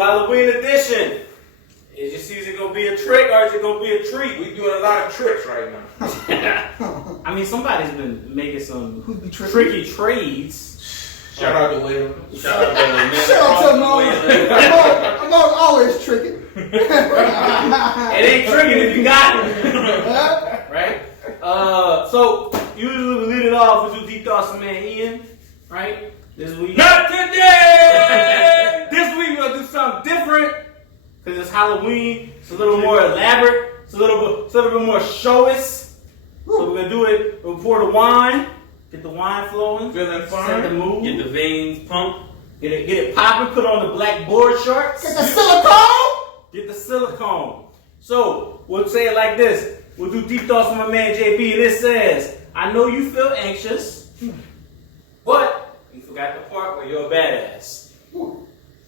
Halloween edition. Is your season gonna be a trick or is it gonna be a treat? We doing a lot of tricks right now. I mean, somebody's been making some Who'd be tricky trades. Shout out to Will. Shout out to man. Shout out to Mo. I'm always tricking. It ain't tricking if you got it. Right? So, usually we lead it off with your deep thoughts from man Ian. Right? This week. Not today! This week we're going to do something different. Because it's Halloween. It's a little more elaborate. It's a little bit more showish. So we're going to do it. We'll pour the wine. Get the wine flowing. Feeling fine. Set the mood. Get the veins pumped. Get it popping. Put on the black board shorts. Get the silicone. Get the silicone. So, we'll say it like this. We'll do deep thoughts from my man JB. And it says, I know you feel anxious, but you forgot the part where you're a badass.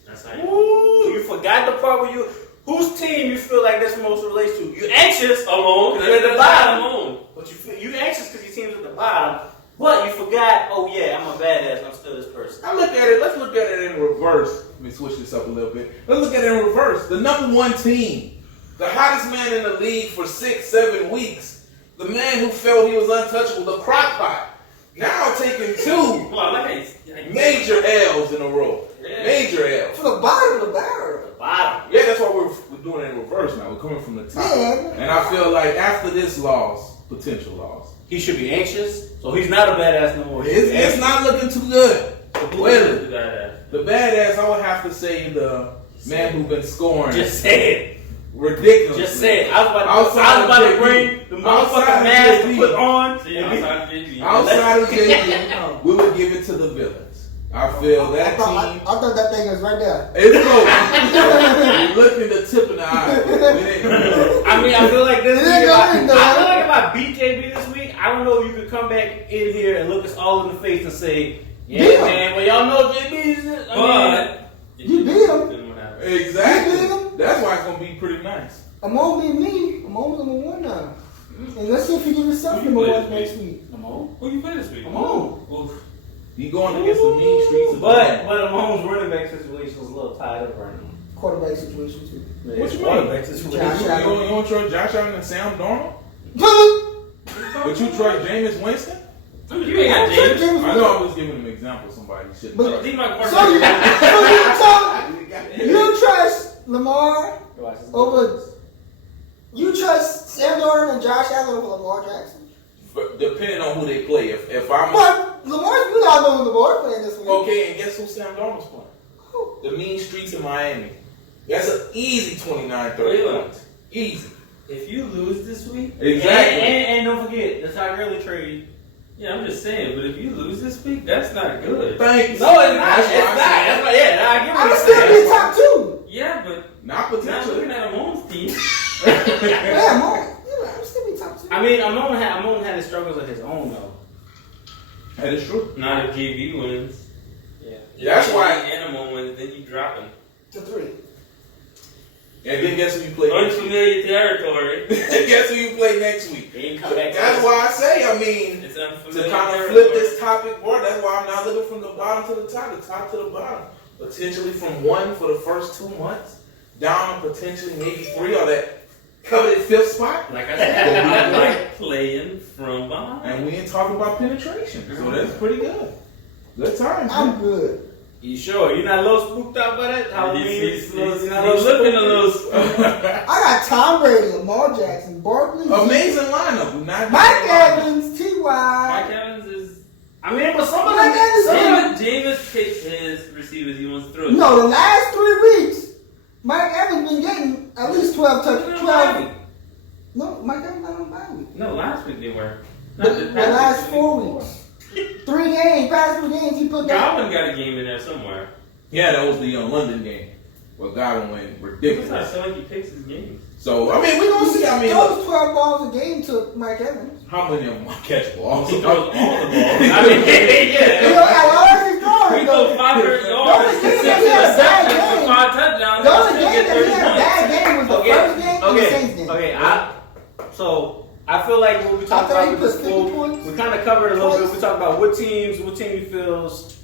That's how You forgot the part where you... Whose team you feel like this most relates to? You anxious alone. because you're at the bottom. Alone. But you anxious because your team's at the bottom. But you forgot, oh yeah, I'm a badass. I'm still this person. I look at it. Let's look at it in reverse. Let me switch this up a little bit. Let's look at it in reverse. The number one team, the hottest man in the league for 6-7 weeks, the man who felt he was untouchable, the crock pot, now taking 2 major L's in a row. Yeah. Major L's. For the bottom of the barrel. The bottom. Yeah, that's why we're doing it in reverse now. We're coming from the top. Yeah. And I feel like after this loss, potential loss, He should be anxious, so he's not a badass no more. it's not looking too good. Well, The badass. the badass, I would have to say the man who's been scoring Just say it. ridiculous. Just say it. I was about Outside to of bring JB. the Outside motherfucking of mask to JB. put on. See, outside JB. Outside of JB, we would give it to the villains. I feel that I thought that thing was right there. it's close. You're looking the tip in the eye. I mean, I feel like this It week, ain't I going though. feel like if I beat JB this week, I don't know if you could come back in here and look us all in the face and say, yeah, man, well, y'all know JB's. You beat him. Exactly. You beat him. That's why it's gonna be pretty nice. I'm gonna be me. I'm always number one now. And let's see if you give yourself number one next week. Come on. Who you play this week? Come on. Oof. You going against the mean streets of But Mahomes' running back situation was a little tied up right now. Quarterback situation too. Yeah, What you mean? quarterback situation. Josh You Allen. don't trust Josh Allen and Sam Darnold? But you trust Jameis Winston? You ain't got James. I know I was giving him an example of somebody you shouldn't But- trust. He's my So quarterback. you trust Lamar over? You trust Sam Darnold and Josh Allen over Lamar Jackson? But depending on who they play. If I'm But Lamar's we all know Lamar playing this week. okay, and guess who Sam Darnold's playing? The mean streets of Miami. That's an easy 29-30 points. Easy. If you lose this week, Exactly. And don't forget, the Tyrell trade. yeah, I'm just saying. But if you lose this week, that's not good. Thanks. No, it's not. That's It's why I not. said- That's why, yeah, I give I would it still be top 2. Yeah, but Not not potentially. looking at a Mahomes team. Yeah, Mark. Yeah, I'm still be top 2. I mean, Amon had his struggles of his own though. That is true. Not if JB wins. Yeah. That's If why- Animal wins, then you drop him. To 3. And then guess who you play next week? Unfamiliar territory. Guess who you play next week? He didn't come back. That's why I say, I mean, It's to unfamiliar kind of territory. flip this topic more, that's why I'm not looking from the bottom to the top to the bottom. Potentially from 1 for the first 2 months, down to potentially maybe 3 or that coveted 5th spot. Like I said, I like playing from behind. And we ain't talking about penetration, so that's pretty good. Good times. I'm good. You sure? You're not a little spooked out by that? Halloween? He's You're not looking a spooked? little. I got Tom Brady, Lamar Jackson, Barkley, Amazing lineup. We're not Mike Evans, T.Y. Mike Evans is. I mean, but some of Mike Evans them. James picks his receivers he wants to throw. No, the last 3 weeks, Mike Evans been getting at least 12 touchdowns. 12. No, Mike Evans not on bye week. No, last week they were. But the last 4 weeks. 3 games, past 3 games, he put that. Godwin got a game in there somewhere. Yeah, that was the London game where Godwin went It's not ridiculous. so like he picks his games. So, I mean, we're going to see. I mean, look, Those 12 balls a game took Mike Evans. how many of them catch balls? He throws all the balls. I mean, You yeah. know, I always We throwing. go 500 yards, The only game 6 that he had a bad interceptions, game. 5 touchdowns. The and only still game get that he 30 had a points. bad game was the first game and the Saints game. Okay. So I feel like what we talked After he about put this 50 quote, points. we kind of covered it a little bit. We talked about what team feels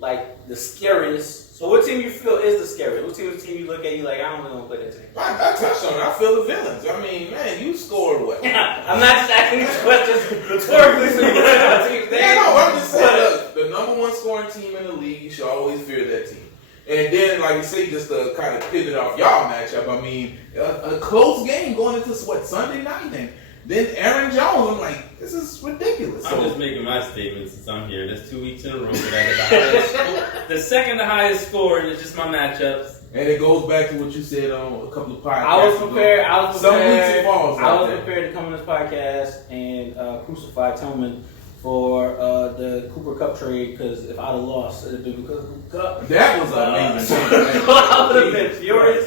like the scariest. So what team you feel is the scariest? What team you look at, you like, I don't really want to play that team? I touched on it. I feel the villains. I mean, man, you scored what? I'm not just asking these questions rhetorically, so you can say my team's name. Yeah, no, I'm just saying, look, the number one scoring team in the league, you should always fear that team. And then, like you say, just to kind of pivot off y'all matchup, I mean, a close game going into what, Sunday night, and then Aaron Jones. I'm like, this is ridiculous. I'm just making my statement since I'm here. That's 2 weeks in a row that I get the highest score. The second to highest score, and it's just my matchups. And it goes back to what you said on a couple of podcasts. I was prepared. Some weeks it falls. I was prepared to come on this podcast and crucify Tillman for the Cooper Cup trade, because if I'd have lost, it'd have been because of Cooper Cup. That was an amazing trade. I would have been furious.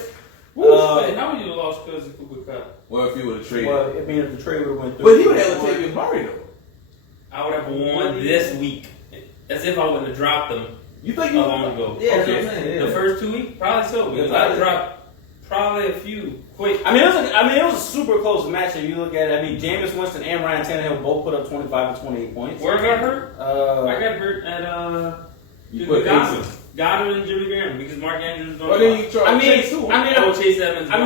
How would you have lost because of Cooper Cup? Well, if you would have traded. Well, I mean, if the trade would have went through. But he would have Latavius Murray, though. I would have won this week. As if I wouldn't have dropped them You think you a long ago. Yeah, Okay. that's what I'm saying, yeah. The first 2 weeks? Probably so. Because I dropped probably a few quick. I mean, it was a super close match. If you look at it, I mean, Jameis Winston and Ryan Tannehill both put up 25 and 28 points. Where I got hurt? I got hurt at Goddard and Jimmy Graham because Mark Andrews don't. Well, then you try Chase too. Chase Evans. I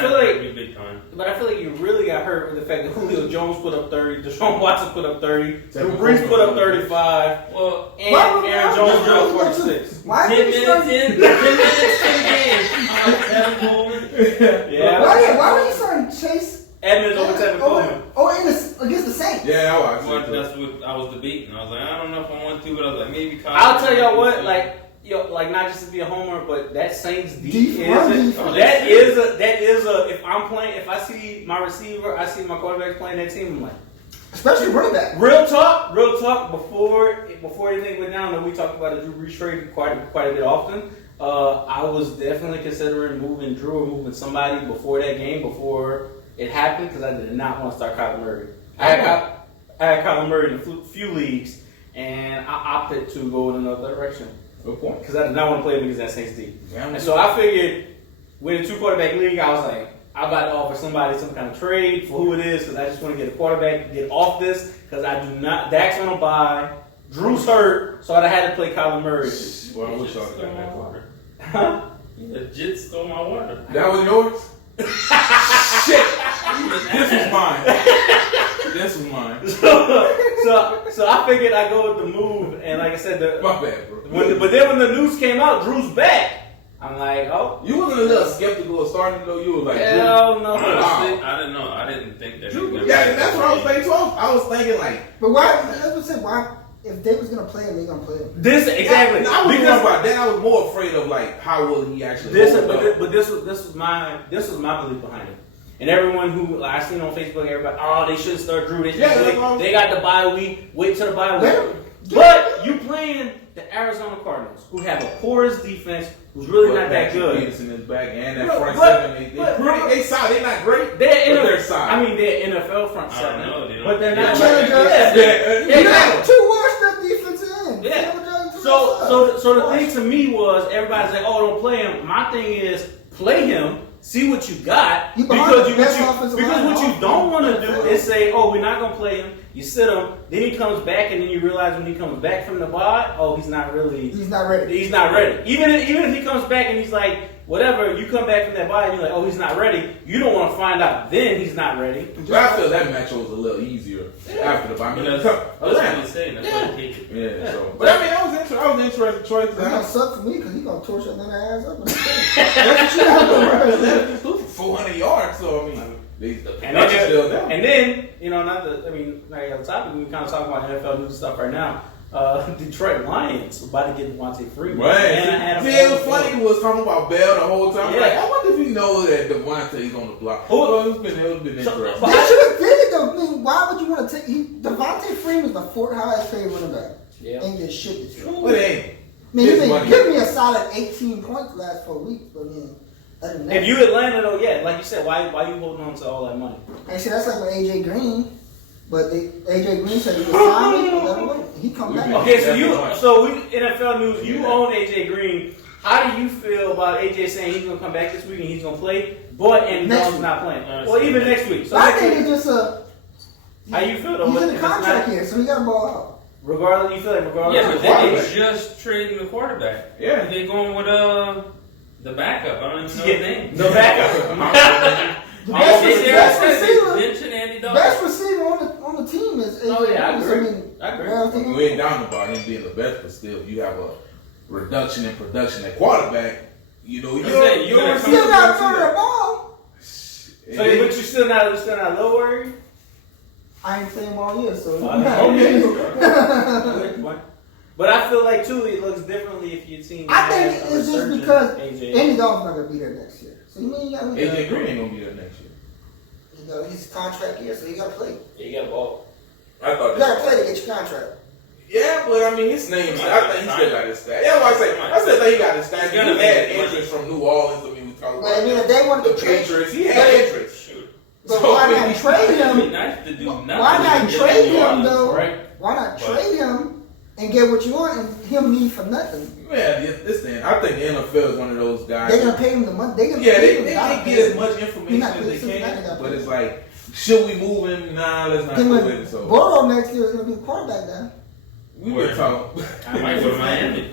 feel like pretty big time. But I feel like you really got hurt with the fact that Julio Jones put up 30, Deshaun Watson put up 30, Drew Brees put up 35, Well, and Aaron Jones put up 46. Why 10 did you start? minutes in, 10 minutes in the game. Tevin Coleman. Yeah. Why were you starting Chase? Edmonds over Tevin Coleman. Against the Saints. Yeah, I was. Well, that's what I was debating. I was like, I don't know if I want to, but I was like, maybe. I'll tell y'all what, like not just to be a homer, but that Saints Deep is run a, defense. that is a. If I'm playing, if I see my receiver, I see my quarterback playing that team, I'm like, Especially running back. real talk. Before anything went down, and we talked about the Drew Brees trade quite a bit often. I was definitely considering moving Drew or moving somebody before that game, before it happened, because I did not want to start Kyler Murray. I had Kyler Murray in a few leagues, and I opted to go in another direction. Good point. Because I did not want to play against that Saints D. Yeah, And so I figured, with a 2-quarterback league, I was like, I'm about to offer somebody some kind of trade for who it is, because I just want to get a quarterback, get off this, because I do not. Dak's on a bye, Drew's hurt, so I had to play Kyler Murray. Well, I wish I was got that water. Huh? You legit stole my water. That was yours? Shit! This was mine. This was mine. So I figured I'd go with the move, and like I said, My bad, bro. but then when the news came out, Drew's back. I'm like, oh, You wasn't a little skeptical of starting though. You were like, hell no. Honestly, I didn't know. I didn't think that. Drew. Yeah, that's what I was thinking. I was thinking like, But why? Let's just say why. If they was gonna play him, they gonna play him. This exactly. Yeah, I was because about that. I was more afraid of like how will he actually. this was my belief behind it. And everyone who I seen on Facebook, everybody, they should start Drew. They got the bye week. Wait till the bye week. But you playing the Arizona Cardinals, who have a porous defense, who's really not that good. Peterson is back, and that No, front but- seven, but- they solid. They're not great. They're solid. I mean, they're NFL front I seven, don't know, they don't- but they're they not. don't- Yeah, You got exactly. two washed up defensive ends. Yeah. Chandler Jones, So the thing to me was everybody's like, don't play him. My thing is play him. See what you got, You behind because the you best offensive line what you in don't all- want to do is say, we're not gonna play him. You sit him, then he comes back, and then you realize when he comes back from the bye, he's not really. He's not ready. He's not ready. Even if he comes back and he's like, whatever, you come back from that bye and you're like, he's not ready. You don't want to find out then he's not ready. But I feel that match was a little easier after the bye. I mean, That's what I'm saying. That's what I take it. yeah. So, but I mean, I was interested choice. It's gonna suck for me because he's gonna torture that ass up. That's what you have to do. 400 yards. So I mean, the And punch is still down. then, not the topic, we kind of talk about NFL news and stuff right now. Detroit Lions about to get Devontae Freeman. Right. And It was funny. He was talking about Bell the whole time. Yeah. Like, I wonder if he knows that Devontae's on the block. It's been interesting. So- They should have did it though. I mean, why would you want to take? Devontae Freeman's the fourth highest paid running back. Yeah. And get shit to you. But it ain't. I mean, His he's been money. giving me a solid 18 points the last 4 weeks. But I mean, other than that, If you Atlanta though, like you said, why you holding on to all that money? and see, that's like with AJ Green. But AJ Green said he was signed, but let him wait. He come back. Okay, so we NFL news. You own AJ Green. How do you feel about AJ saying he's gonna come back this week and he's gonna play, but Andy Next Dalton's week. not playing? Well, even next week. So I next think week, it's just how you feel though? he's in If the it's contract not- here, so he got to ball out. Regardless, you feel like regardless. Yeah, of but the then quarterback. they just trading the quarterback. Yeah. They're going with the backup. I don't even know his name. The backup. The Oh, best, they best said receiver, mention Andy Dalton. best receiver on the team is AJ Oh, yeah, I Brown. agree. mean, I agree. well, I think- We ain't down about him being the best, but still, you have a reduction in production at quarterback. You know, I'm saying, you gotta Still not throwing the ball. So, but you're still not low worried? I ain't playing him all year, so. Okay. But I feel like too, it looks differently if your team. I think has a it's just resurgent because AJ. Andy Dalton's not gonna be there next year. So you mean you gotta AJ Green ain't gonna be there next year. You know, he's contract year, so you gotta play. Yeah, you got a ball. I thought You gotta play to get your contract. Yeah, but I mean, his name, I think he still got his stats. Yeah, what I still think he got his stats. He He's gonna had make interest from New Orleans. I mean, we talk But I about mean, if they wanted the to trade, Patriots. He had interest. Shoot. but So, why I not mean, trade It'd be him? nice to do nothing. Why not to get trade New him Orleans, though? right? Why not But- trade him and get what you want and him leave for nothing? Yeah, this thing. I think the NFL is one of those guys. They're gonna pay him the money. They're gonna Yeah, pay they him can $1. get as much You're information not as gonna they see can, that. but it's like, should we move him? Nah, let's not Then do when it. So Burrow next year is gonna be the quarterback now. we been talking. I might go to Miami.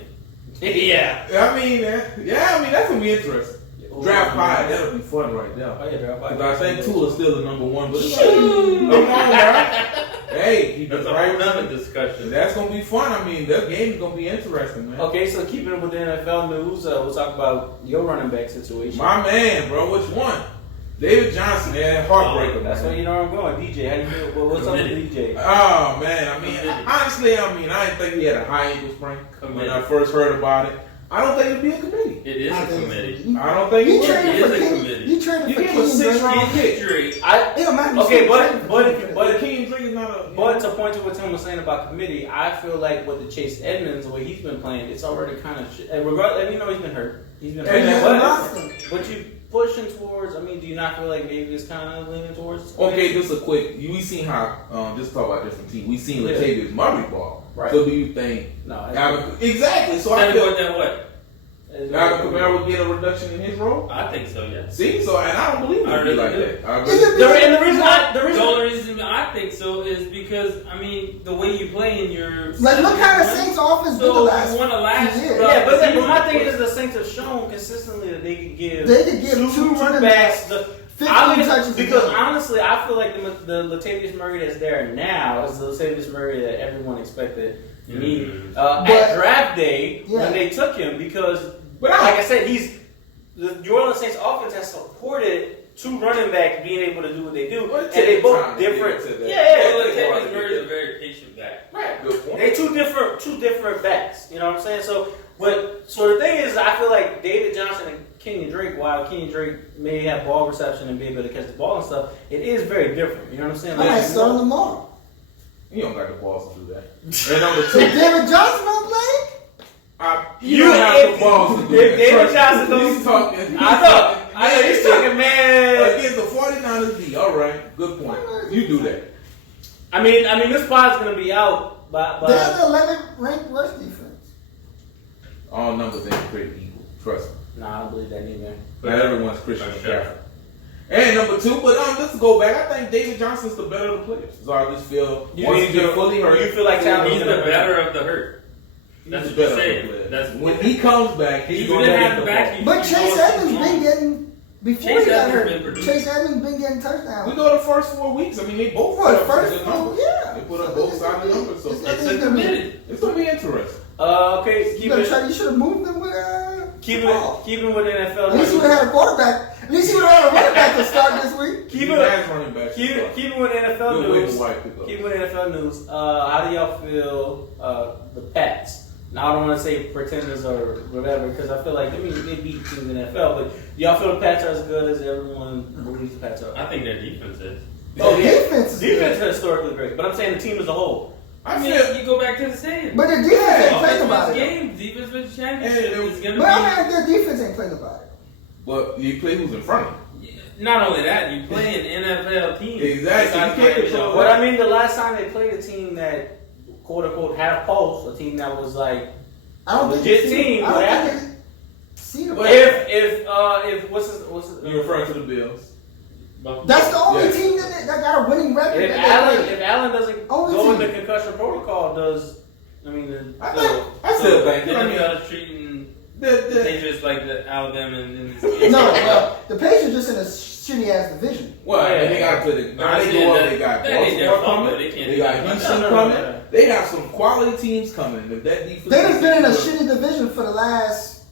Yeah. I mean, that's gonna be interesting. Draft 5, that'll be fun right there. Oh yeah, draft 5. Because I think Tua's still the number one, but come on, man. Hey, keep That's it a right. whole nother discussion. That's gonna be fun. I mean, that game's gonna be interesting, man. Okay, so keeping it with the NFL news, we'll talk about your running back situation. My man, bro, which one? David Johnson, yeah, heartbreaker. That's where you know where I'm going. DJ, how you feel? What's up with DJ? Oh man, I mean, honestly, I didn't think he had a high ankle sprain when I first heard about it. I don't think it'd be a committee. It is a committee. I don't think You it would. traded It for is a Kenny. committee. You traded You for give a Kenny 6-round Drake. pick. Injury. It don't matter. Okay, You but traded King Drake is not a. But to point to what Tim was saying about committee, I feel like with the Chase Edmonds, the way he's been playing, it's already kind of and regardless, you know he's been hurt. He's been And hurt. that's But you pushing towards. I mean, do you not feel like maybe it's kind of leaning towards? Okay, just a quick. We seen how. Just talk about different teams. We seen Yeah. Latavius Murray ball. Right. So do you think? No. Exactly. So I Then feel what? Then what? Alvin Kamara would get a reduction in his role. I think so. Yes. See, so and I don't believe it I would be really like do. that. I Is really- it- The only reason I think so is because the way you play in your Like, look how the Saints offense did the so last you want to last. few years. Yeah, but my thing is the Saints have shown consistently that they can give. They could give two running backs The 15 touches a because game. honestly, I feel like the Latavius Murray that's there now is the Latavius Murray that everyone expected. Mhm. At draft day Yeah. when they took him because, But like I said, the New Orleans Saints offense has supported two running backs being able to do what they do, Well, it and they takes both time to get different. to that. Yeah, Well, yeah. Latavius Murray is a very patient back. Right. Good point. They two different backs. You know what I'm saying? So the thing is, I feel like David Johnson and Kenyon Drake, while Kenyon Drake may have ball reception and be able to catch the ball and stuff, it is very different. You know what I'm saying? I might start him tomorrow. You don't got the balls to do that. And number So two, David Johnson don't play? you don't have the balls to do if that. David Trust me. Johnson don't- He's talking. I know he's talking, man. Against the 49ers D. All right, good point. You do that. I mean, this pod's gonna be out by. They're the 11th ranked rush defense. All numbers ain't pretty equal. Trust me. Nah, I don't believe that either. Not everyone's Christian For sure. McCaffrey. And number two, but let's go back. I think David Johnson's the better of the players. So I just feel once he get fully hurt, you feel like Talon's He's the gonna better of the hurt. That's he's what the you're better saying. of the players. That's When he comes back, he's He going to didn't get have the the ball. back. But Chase Edmonds been getting, before Chase he got Edmonds been hurt, producing. Chase Edmonds been getting We touchdowns. go the first 4 weeks. I mean, they both For the put up first good four, numbers. yeah. They put up both sides of numbers. So It's a committed. it's going to be interesting. Okay, You should have moved him with keeping Paul. with NFL. At least you would have had a quarterback. At least you would have had a running back to start this week. Keeping running back. keeping with NFL Good way news. to wipe it up. Keeping with NFL news. How do y'all feel the Pats? Now I don't want to say pretenders or whatever because I feel like they beat teams in the NFL, but do y'all feel the Pats are as good as everyone believes the Pats are? I think their defense is. Oh, yeah. Defense is Defense good. is historically great, but I'm saying the team as a whole. I I mean, feel. you go back to the stadium. But the defense ain't playing Defense about wins it. games. Defense wins championship. And- It's gonna But I mean, their defense ain't playing about it. But you play who's in front of you. Not only that, you play an NFL team. Exactly. Besides You can't Miami control Dolphins. But I mean, the last time they played a team that quote unquote had a pulse, a team that was like I don't legit think team. I What don't happened? think they see the If what's his You're referring to the Bills. That's the only Yeah. team that got a winning record. If that they played. Allen doesn't Only go team. into concussion protocol, does I mean, I still think. the I mean, NFL is treating the Patriots like the Alabama and No, the Patriots just in a shitty ass division. well, Yeah. they got to put it. Now they go up. They got Baltimore coming. They got Houston coming. They got some quality teams coming. If that defense, They just been in a shitty division for the last.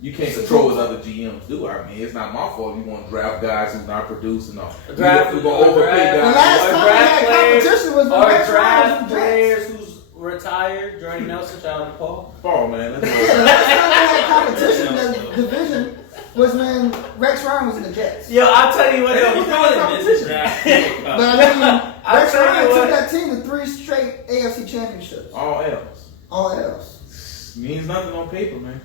you can't control what other GMs do. I mean, it's not my fault. You want to draft guys who's not producing. Draft- you go overpay The guys. last time we had competition was when Or Rex Ryan was draft from Jets. players who's retired. Jordan Nelson, shout out to Paul. Oh man, let's Yeah, the go. last time we had competition in the division was when Rex Ryan was in the Jets. Yo, I'll tell you what. Hey, though, you before got this- competition. But I mean, I'll Rex tell you Ryan what. took that team to 3 straight AFC championships. All else All else. means nothing on paper, man.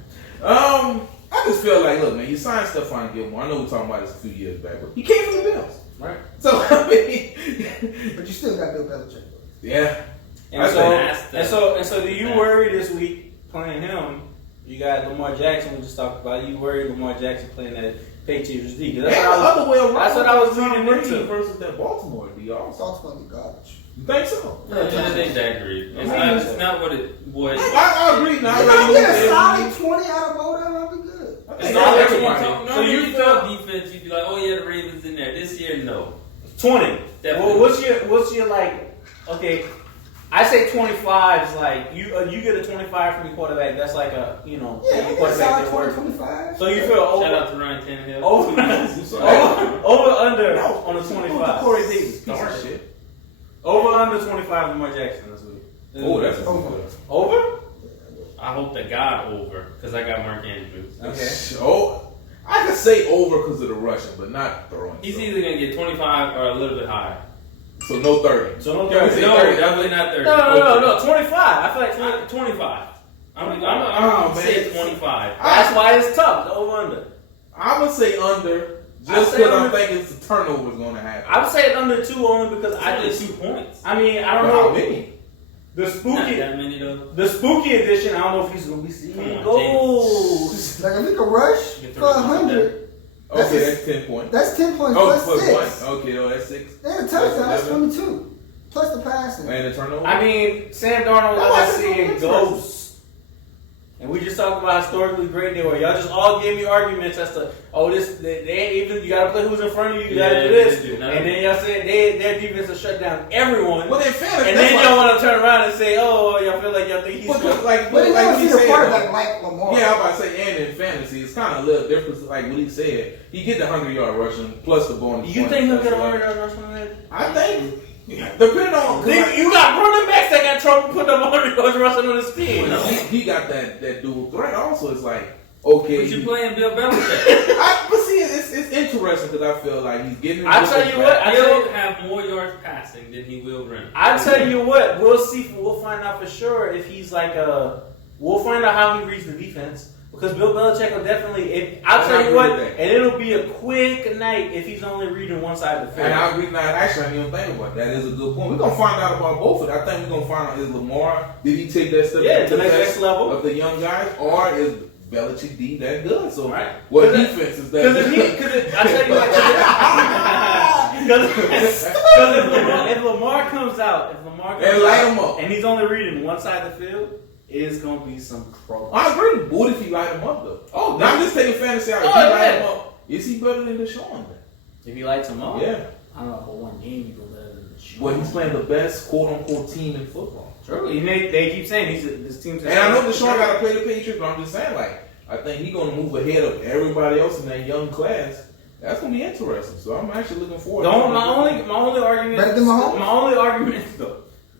I just feel like, look, man, you signed Stephon Gilmore. I know we were talking about this a few years back, but he came from the Bills, Right. so I mean, But you still got Bill Belichick. yeah. And so, do you worry this week playing him? You got Lamar Jackson. We just talked about. You worry Lamar Jackson playing that Patriots D? 'Cause That's the other way around. That's what I was Tom reading Brady into. versus that Baltimore D. It's Also, all supposed to be garbage. you think so? It ain't that great. It's not what it was. I agree. Now, If I get a solid 20 out of Moda, I'll be good. I It's think not like when you everybody. talk. So No, you you feel- talk defense, you'd be like, oh yeah, the Ravens in there. This year, no. 20. Definitely. Well, what's your like? Okay, I say 25 is like you get a 25 from your quarterback. That's like a Yeah, your we get a quarterback solid that 20, works. 25. So you feel Shout over out to Ryan Tannehill. over under No, on the the 25. Corey Davis. Piece Darn of shit. shit. Over under 25 Lamar Jackson this week. Oh, that's a Over. good. Over. I hope to God over, because I got Mark Andrews. Okay. Oh, I could say over because of the rushing, but not throwing. He's so. either going to get 25 or a little bit higher. So no 30. So no Can we 30. say No, 30? definitely not 30. No. 25. I feel like 25. I'm Oh, going to say man. 25. that's why it's tough. The over under. I'm gonna say under, I'd just say because I'm under. thinking it's a turnover is gonna happen. I would say it under 2 only because I Only just. 2 points. I mean, I don't But how know. many? The Not spooky. that many, though. The spooky edition, I don't know if he's gonna be seeing Come on, goals. Like if you can rush Get the for 100, That's Okay, a- that's 10 points. that's 10 points Oh, plus plus 6. 1. Okay, no, that's 6. And a touchdown, that's 11. 22. Plus the passing. And a turnover. I mean, Sam Darnold No, I was just seeing don't think ghosts. And we just talked about historically great they were. Y'all just all gave me arguments as to, they ain't even, you gotta play who's in front of you, you gotta Yeah, do this. they do. And then y'all said their defense will shut down everyone. well, in fairness, And then y'all want to turn around and say, oh, y'all feel like y'all think he's Because, good. like, But you like never what he see a said, quarterback though. like Lamar. Yeah, I'm about to say, and in fantasy, it's kind of a little different. Like what he said, he get the 100-yard rushing plus the bonus. You point think he'll plus get a the- 100 yards rushing that? I think, depending on. You got running backs that got trouble putting up 100 yards rushing on his team. He got that dual threat. Also, it's like okay. But you playing Bill Belichick. But see, it's interesting because I feel like he's getting. I tell you what, He'll have more yards passing than he will run. I tell you what, we'll see. We'll find out for sure if he's like a. We'll find out how he reads the defense because Bill Belichick will definitely. I'll tell you what, and it'll be a quick night if he's only reading one side of the field. And I agree. Now, actually, I didn't even think about that. That is a good point. We're gonna find out about both of them. I think we're gonna find out is Lamar did he take that step Yeah, to the the next best level. of the young guys, or is Belichick D that good? So Right. what 'Cause defense is that? Because I tell you what, because if Lamar comes out, And light him up. and he's only reading one side of the field, it's gonna be some trouble. I agree. What if he light him up though? Oh, now I'm just taking fantasy out. If Oh, he light yeah. him up, is he better than Deshaun? If he lights him up, Yeah. I don't know. For one game, he go better than the Well, he's playing the best quote unquote team in football. True. And they keep saying this team's. And I know Deshaun got to play the Patriots, but I'm just saying, like, I think he's going to move ahead of everybody else in that young class. That's going to be interesting. So I'm actually looking forward. My only argument. Better than Mahomes? My only argument though.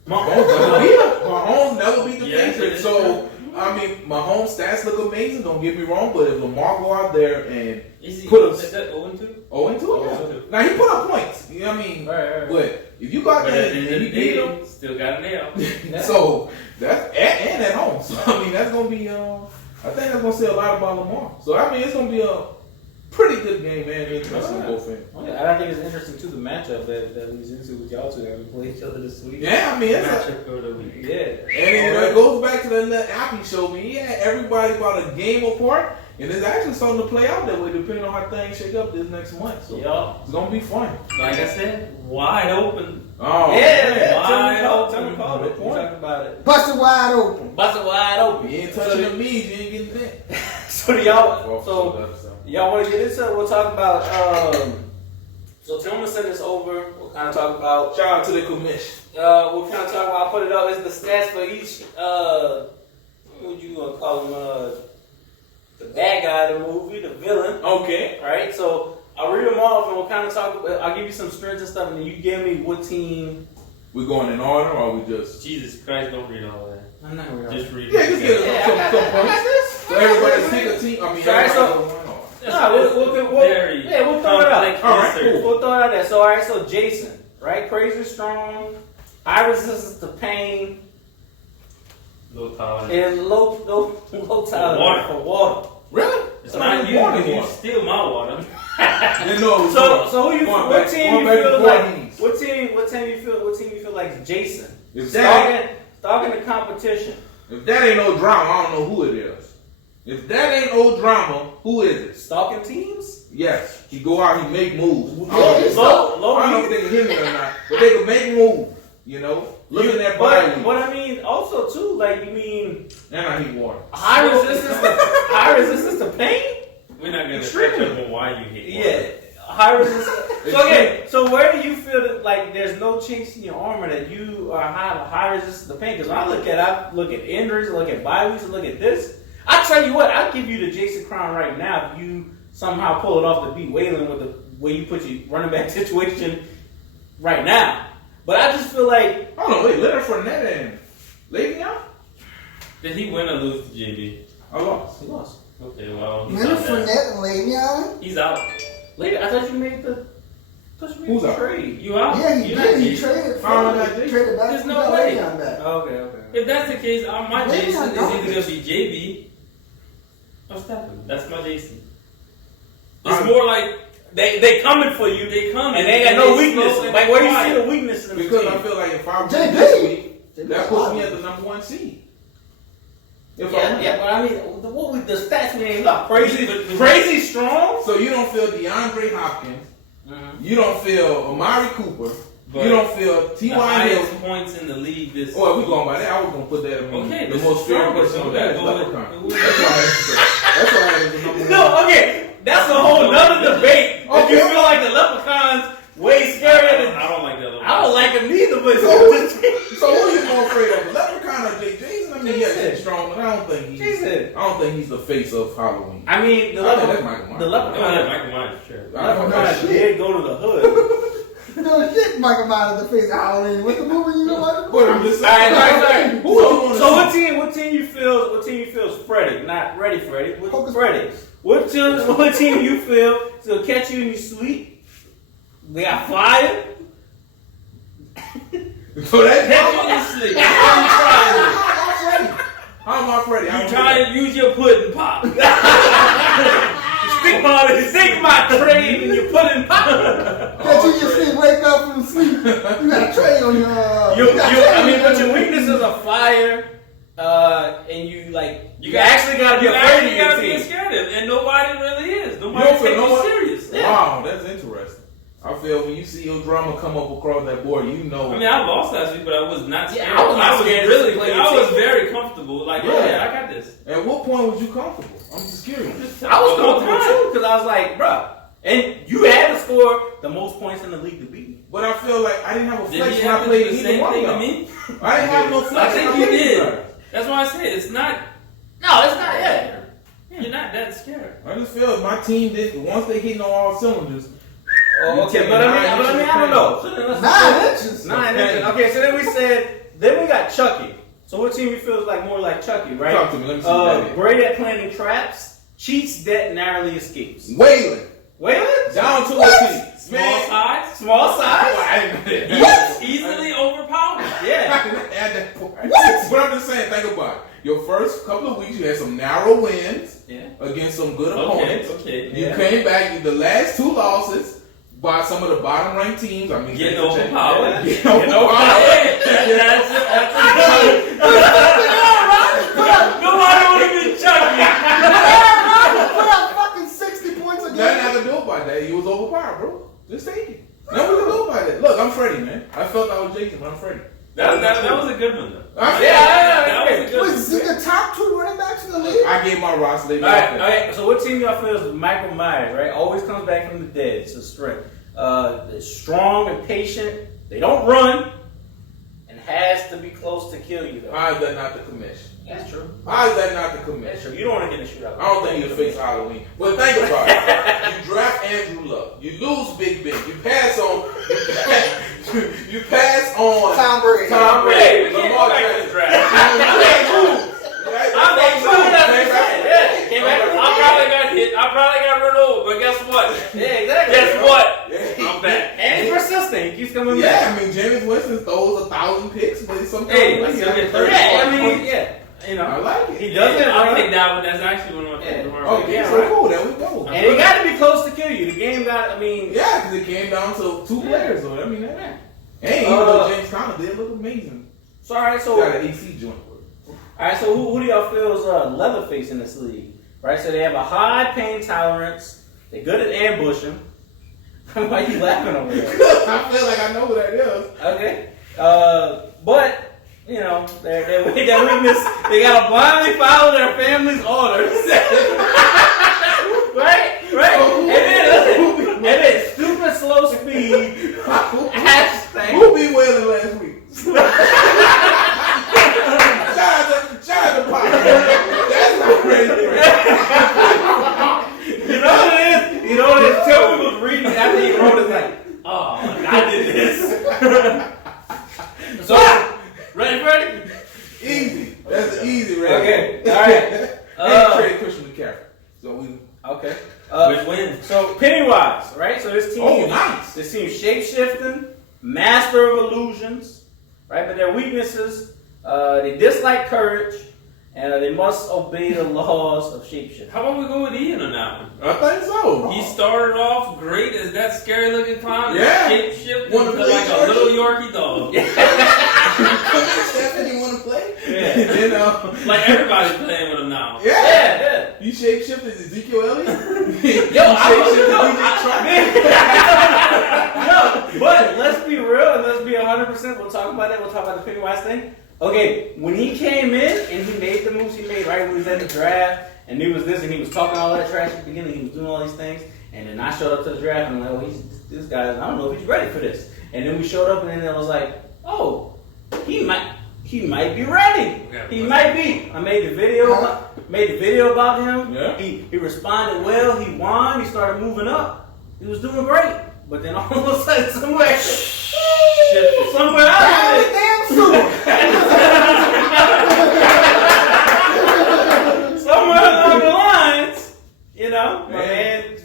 Mahomes never beat the Yes, Patriots. it So I mean, Mahomes' stats look amazing. Don't get me wrong, but if Lamar go out there and Is he Put us- is that 0-2? 0-2, yeah. 0-2. Now he put up points. You know what I mean? Right. But if you go out But there at the and end of you the beat him, day, still got a nail. so that's and at home. So I mean, that's gonna be. I think that's gonna say a lot about Lamar. So I mean, it's gonna be a pretty good game, man. Interesting both ends. Oh, yeah, and I think it's interesting too the matchup that leads into with y'all two having played each other this week. Yeah, I mean, it's a, Matchup for the week. Yeah. and it goes back to the Appy show. Me, yeah, everybody about a game apart, And it's actually starting to play out that way, depending on how things shake up this next month. So it's gonna be fun. Like I said, wide open. Oh Yeah, wide Tell open. me call it. We talking about it. Busted wide open. Bust it wide open. You ain't touching the knees, you ain't getting that. So y'all want to get into it? We'll talk about. So Tillman sent this over. We'll kind of talk about. Shout out to the commission. We'll kind of talk about. I'll put it up. It's the stats for each. What would you call him? The bad guy of the movie, the villain. Okay. Right. So I'll read them off, and we'll kind of talk. I'll give you some strengths and stuff, and then you give me what team. We going in order, or we just? Jesus Christ, don't read all that. I'm not real. Just read Yeah, it. just get some points. So everybody pick a team. I mean, Sorry, everybody so- go one. We'll throw it out. All right, cool. We'll throw it out there. So, all right, so Jason, right? Crazy strong, high resistance to pain, Low tolerance. and low tolerance Water. for water. Really? It's not you. You steal my water. You know, So who you? Going What back- team going you back feel to like? Portuguese. What team you feel like is Jason? If that, Stalking the competition. if that ain't no drama, I don't know who it is. If that ain't no drama, who is it? Stalking teams? Yes, he go out, he make moves. Low- I don't know if key. they can hear me or not, but they can make moves. You know, look at that body. But I mean, also too, like you mean And I need water. high resistance to pain? We're not gonna touch Extremely. up on why you hate Yeah, water. high resistance. So okay, so where do you feel that like there's no chinks in your armor that you are high resistance to pain? Because when I look at injuries, I look at bye weeks, I look at this. I tell you what, I'll give you the Jason crown right now if you somehow pull it off to beat Waylon with the way you put your running back situation right now. But I just feel like Hold on, wait, Leonard Fournette and Le'Veon? Did he win or lose to JB? I lost. he lost. Okay, well, he's Leonard out there. Fournette and Le'Veon? He's out. Later, I thought you made the Who's the out? trade. You out? Yeah, he You're did. not He Jason. traded Jason. traded back. There's He no got way. Le'Veon back. Okay. If that's the case, my Maybe Jason not is garbage. either gonna be JB or Stephen. That's my Jason. It's I'm- more like They coming for you. they come And they got no slow weakness. and Like where do you quiet. see the weakness in the Because team? I feel like if I win JB. this week, that puts me at the number 1 seed. If I win. Yeah, but I mean, what we the stats we ain't look crazy, The- crazy strong. So you don't feel DeAndre Hopkins, Mm-hmm. you don't feel Amari Cooper, But you don't feel the T.Y. Hill. highest points in the league this. Oh, we going by that? I was gonna put that in Okay, the this most is fair strong, person so on we that. gotta go Leprechaun. with- That's why I was the number 1. No, okay, that's a whole nother debate. If you feel like the leprechauns way scarier than I don't like that. I don't like them neither, but So who you more afraid of, the Leprechaun or Jay Jason? I mean, yes, he's strong, but I don't think he's the face of Halloween. I mean, I think that's Michael Myers. the Oh, yeah, leprechaun, Michael Myers, sure. leprechaun did go to the hood. No shit, Michael Myers the face of Halloween. What's the movie you know what? But I'm just All saying. right. Who you wanna So see? what team you feel is Freddy, not ready Freddy. What Focus. Freddy? What team you feel is gonna catch you in your sleep? They got fire. So that Catch you in your sleep. how am I Freddy? You try to use your pudding pop. Stick my trade and you put in pop. That you just sleep, wake up from sleep. You got a tray on your. But your weaknesses are fire, and you actually gotta be You afraid actually of your gotta be team. scared of, and nobody really is. Nobody don't feel takes no you one- serious. Wow, that's interesting. I feel when you see your drama come up across that board, you know. I mean, I lost last week, but I was not scared. Yeah, I was not scared really. to play your I was team. very comfortable. Like, Yeah. yeah, I got this. At what point was you comfortable? I'm just curious. I was comfortable too because I was like, bruh, and you had to score the most points in the league to beat me. But I feel like I didn't have a Did flex he when I have to played do the either same one of thing to y'all. me? I didn't have no I flex. think when you played did. guys. That's why I said it's not. No, it's not yet. You're not that scared. I just feel my team did once they hitting on all cylinders. Oh, okay, but I don't know. So then let's 9 inches. 9 inches. Okay, so then we got Chucky. So what team you feel is like more like Chucky, right? Talk to me. Let me see what that is. Great at planning traps, cheats that narrowly escapes. Waylon Waylon? down to a T. Small Man, size, Small size? I didn't know that. easily overpowered. Yeah. I didn't add that part. But I'm just saying, think about it. Your first couple of weeks, you had some narrow wins Yeah. against some good Okay, opponents. okay. You Yeah. came back. The last 2 losses by some of the bottom ranked teams. I mean, Getting thanks to overpowered. Jack- Getting Getting overpowered. That's Nobody would have been Chucky. by that. You was overpowered, bro. Just take it. No, we can go by that. Look, I'm Freddie, man. I felt I was Jason, but I'm Freddie. That was a good one, though. Yeah, that was a good one. Was he the top 2 running backs in the league? I gave my roster. All right. So what team y'all feel is Michael Myers, right? Always comes back from the dead. It's a strength. They're strong and patient. They don't run, and has to be close to kill you, though. How is that not the commission? That's true. How is that not the That's commission? true. You don't want to get in a shootout. I don't think he'll fix Halloween. But think about it. You draft Andrew Luck. You lose Big Ben. You pass on. You pass on Tom Brady. Tom Brady. Hey, we can't Lamar go back to Jackson. the draft. I'm I probably got run over, but guess what? Yeah, exactly. Guess what? Yeah. I'm back. And he's persistent. He keeps coming back. Yeah, I mean, Jameis Winston throws 1,000 picks, but sometimes Hey, he let's has get 30. Yeah, I mean, yeah. You know, I like it. he doesn't. I'll take that one. That's actually one of my favorite ones. Okay, Yeah, so right. cool. There we go. And it got to be close to kill you. The game got. I mean, Yeah, because it came down to 2 players. So I mean, that. Hey, even though James Conner did look amazing. So all right, so Got an AC joint. all right, so who do y'all feel is Leatherface in this league? Right, so they have a high pain tolerance. They're good at ambushing. Why are you laughing over there? I feel like I know who that is. Okay, but you know their weakness. They gotta blindly follow their family's orders. right. And then stupid slow speed. Hashtag. Who be wailing last week? Shout out to Pop. That's not crazy. You know what it is? You know what it is? Tell me was reading it after he wrote it like, oh, I did this. So, ready? Easy. That's easy, right? Okay, all right. And trade Christian McCaffrey. So we. Okay. Which wins? So Pennywise, right? So this team, Oh, nice. This team shape-shifting, master of illusions, right? But their weaknesses, they dislike courage, and they must obey the laws of shape-shifting. How about we go with Ian on that one? I think so. He started off great as that scary looking clown. Yeah. Shape shifted Wanna to play like Georgie? a little Yorkie dog. Stephanie, you want to play? Yeah. You know. Like everybody's playing with him now. Yeah. You shape shifted Ezekiel Elliott? Yo, No, but let's be real and let's be 100%. We'll talk about that. We'll talk about the Pennywise thing. Okay, when he came in and he made the moves he made, right? When he was at the draft and he was this and he was talking all that trash at the beginning, he was doing all these things, and then I showed up to the draft and I'm like, oh, this guy, I don't know if he's ready for this. And then we showed up and then it was like, oh, he might be ready. He might be. I made the video about him. Yeah. He responded well. He won. He started moving up. He was doing great. But then all of a sudden, somewhere else, Damn super. somewhere along the lines, you know, my man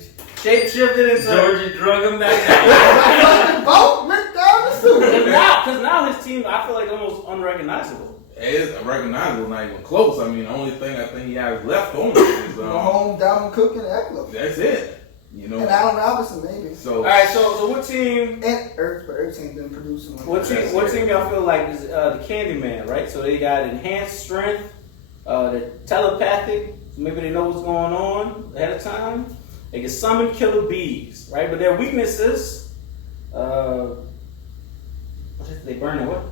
shape shifted into. Georgie drug him back down. Both went down the super. Because now his team, I feel like almost unrecognizable. It's recognizable, not even close. I mean, the only thing I think he has left on him is Mahomes, Dalvin Cook, and Eckler. that's it. You know. And Allen Robinson, maybe. So All right, so what team? And Ertz, but Ertz ain't been producing. What team y'all feel like is the Candyman, right? So they got enhanced strength, they're telepathic, so maybe they know what's going on ahead of time. They can summon killer bees, right? But their weaknesses, they burn what?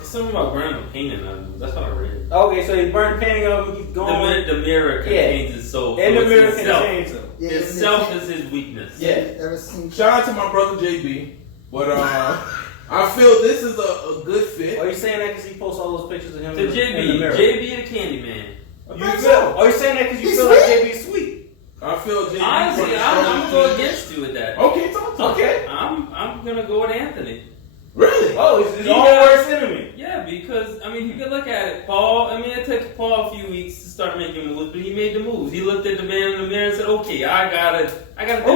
It's something about burning the painting on him. That's what I read. Okay, so he burned the painting of him, he's gone. The mirror contains his soul. And the So mirror it's himself. contains him. Yeah, Himself is his weakness. Yeah. Ever seen? shout out to my brother JB, but I feel this is a good fit. Are you saying that because he posts all those pictures of him To in the mirror? JB the Candyman. You feel? Are you saying that because you He's feel like sweet. JB's sweet? I feel JB. Honestly, I'm gonna go against you with that. Okay, talk to me. Okay. I'm gonna go with Anthony. Really? Oh, he's his Yeah. own worst enemy. Yeah, because I mean, you can look at it. Paul. I mean, it took Paul a few weeks to start making moves, but he made the moves. He looked at the man in the mirror and said, "Okay, I gotta do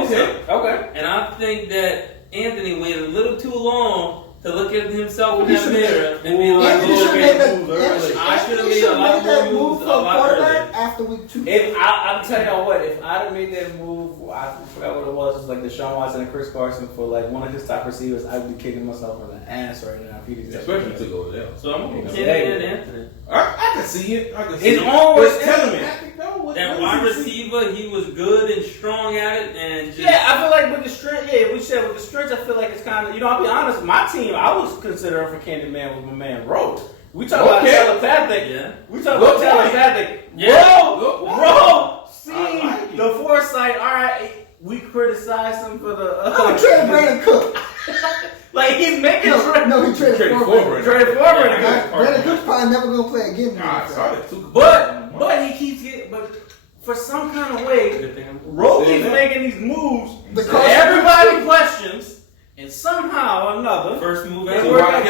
something." Okay. And I think that Anthony waited a little too long to look at himself in He that should- mirror and be like, Anthony "Oh, should okay." have made that. I should've Anthony made a should've lot made that more move moves for a lot quarterback earlier. after week 2. If I'm telling y'all what, if I'd have made that move, I forgot what it was. It was like Deshaun Watson and Chris Carson for like one of his top receivers. I'd be kicking myself in the ass right now. If he didn't Especially to go there. So I'm gonna go Yeah. Kenny and Anthony. I can see it. I can see His it. own But worst tell enemy. him, no, what That is wide he? receiver, he was good and strong at it, and just Yeah, I feel like yeah, we said with the stretch, I feel like it's kind of, I'll be honest, my team, I was considering for Candyman with my man Rose. We talk about telepathic. Yeah. We talk about telepathic. Yeah. Bro, see like the foresight. All right, we criticize him for the. I'm trading Brandon Cook. Like he's making. No, he traded forward. Trade forward. Brandon Cook's probably never gonna play again. But he keeps getting. But for some kind of way, Rose keeps making these moves that everybody questions. And somehow or another, first move ever. Fuck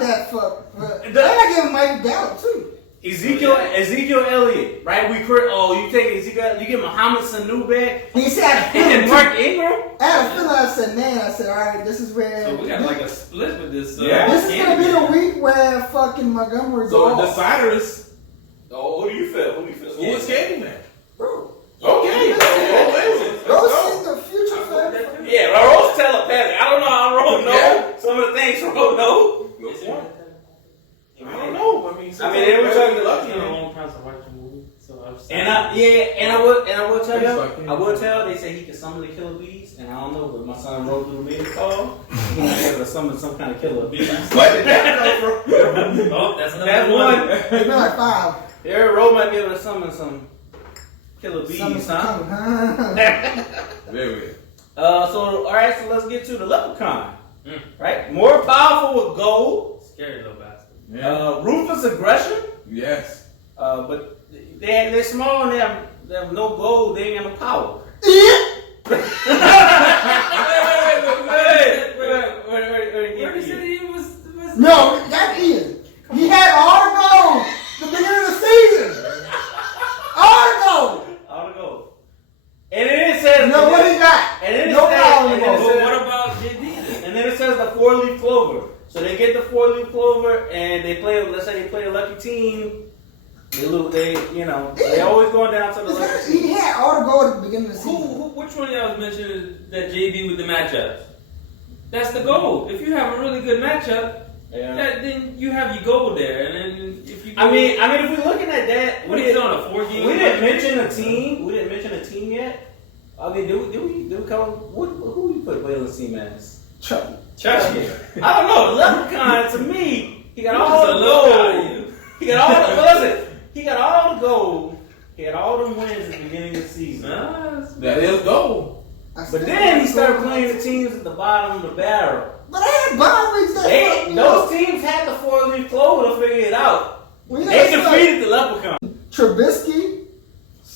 that fuck. And I give him Mike Gallup too. Ezekiel Elliott, right? You take Ezekiel, you get Muhammad Sanu back. He said, and Mark Ingram. I had a feeling. I said, all right, this is where. So we got like a split with this. This is gonna be the week where fucking Montgomery's So off. the decider is. Oh, who do you feel? Who is Candyman? Bro. Okay. Rose is the future fan. Yeah, Rose telepathic. I don't know how Rose know some of the things Rose know. I don't know. I mean, they were talking lucky. It's been a long time since I watched the movie, so I was. I will tell. They say he can summon the killer bees, and I don't know, but my son wrote through the media call. He's gonna be able to summon some kind of killer bees. What did that come from? Oh, that's That's one. It's been like 5. Eric Rowe might be able to summon some killer bees, huh? Very weird. So all right, so let's get to the leprechaun. Right, more powerful with gold. Scary little bastard. Ruthless aggression. Yes. But they're small and they have no gold. They ain't got no power. Wait. Where he said he was. No, that's Ian. He had all the gold the beginning of the season. All the gold. All the gold. And then it says. No, what he got? And then it No says, power. and then it But says, what about JD? and then it says the 4-leaf clover. So they get the 4-leaf clover and they play. Let's say they play a lucky team. They lose. They always going down to the lucky team. He had all the gold at the beginning of the season. Which one of y'all was mentioning that JB with the matchups? That's the goal. If you have a really good matchup, then you have your goal there. And then if you, I mean, if we're looking at that, what is on a 4-game? We didn't mention a team. We didn't mention a team yet. I mean, do we come? Who we put Waylon's team as? Chucky. Chucky. I don't know. The leprechaun to me, he got all the gold. He got all the He got all the gold. He had all the wins at the beginning of the season. That is gold. But then he started playing the teams at the bottom of the barrel. But I had bye weeks that Those teams had the 4-leaf clover to figure it out. Well, They defeated the leprechaun. Trubisky.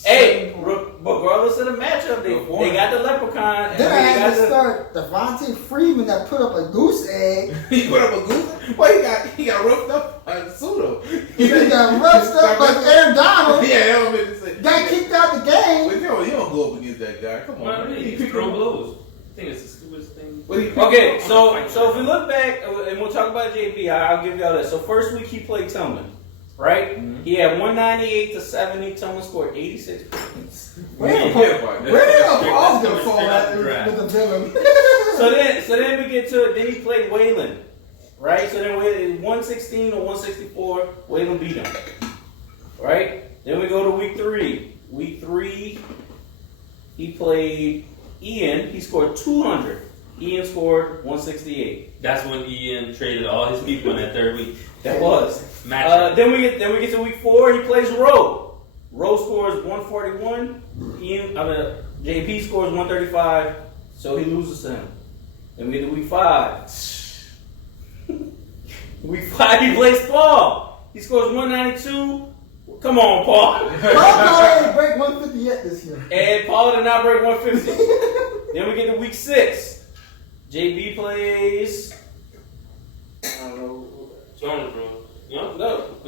Hey, regardless of the matchup, they got the leprechaun. Then I had to start Devontae Freeman that put up a goose egg. He put up a goose. Well, he got roughed up by Pseudo. He got roughed up like Aaron Donald. Yeah, I was going to say. Got kicked out the game. But you don't go up against that guy. Come on. Well, he throw blows. I think it's the stupidest thing. Okay, so if we look back, and we'll talk about JP, I'll give y'all that. So first week he played Tillman, right? Mm-hmm. He had 198 to 70. Tillman scored 86 points. Where did Paul's gonna fall at with the villain? so then we get to it. Then he played Waylon, right? So then 116 or 164, Waylon beat him, right? Then we go to week 3. Week 3, he played Ian. He scored 200. Ian scored 168. That's when Ian traded all his people in that third week. That was. Then we get to week 4. He plays Rowe. Rowe scores 141. JP scores 135. So he loses to him. Then we get to week 5. Week 5 he plays Paul. He scores 192. Come on, Paul. Paul didn't break 150 yet this year. And Paul did not break 150. Then we get to week 6. JB plays. I don't know. Jonas, bro. No,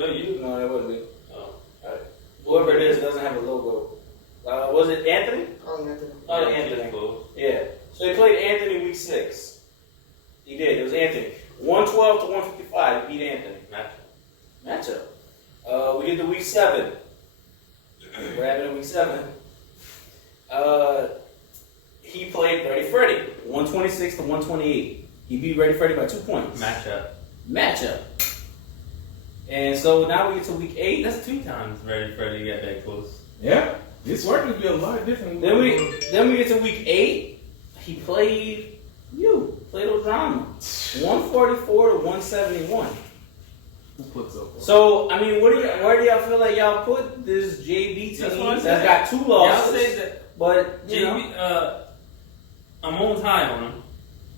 you. No, that wasn't me. Oh. Whoever it is doesn't have a logo. Was it Anthony? Oh, Anthony. Oh, Anthony. Yeah. So he played Anthony week 6. He did. It was Anthony. 112 to 155. He beat Anthony. Matchup. We get to week 7. We're having a week 7. He played Ready Freddy. 126 to 128. He beat Ready Freddy by 2 points. Matchup. And so now we get to week 8. That's 2 times Ready Freddy got that close. Yeah. This work would be a lot different. Then we get to week 8. He played Drama. 144 to 171. Who puts up? So I mean, where do y'all feel like y'all put this JB team that's got 2 losses? Y'all say that, But JB, Amon's high on him.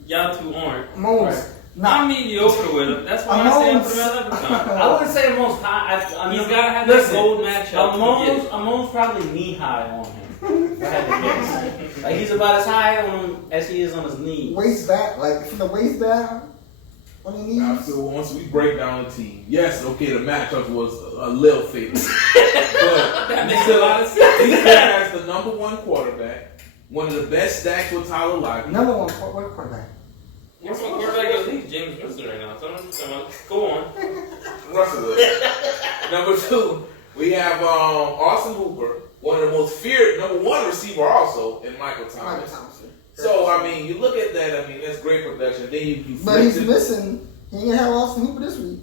Y'all 2 aren't. Amon's I'm mediocre with him. That's why I say I'm putting him at I wouldn't say Amon's high. He's got to have this gold matchup. Amon's probably knee high on him. If I had to guess. Like he's about as high on him as he is on his knees. Waist back, like from the waist down on your knees. I feel once we break down the team, yes, okay, the matchup was a little favored. But That makes a lot of sense. he still has the number 1 quarterback, one of the best stacks with Tyler Lockett. Number 1 quarterback. What's my quarterback of the league? James Winston right now. So go on. Russell Wilson. Number 2, we have Austin Hooper, one of the most feared number 1 receiver also in Michael Thomas. So I mean, you look at that. I mean, that's great production. Then you But he's missing. He ain't gonna have Austin Hooper this week.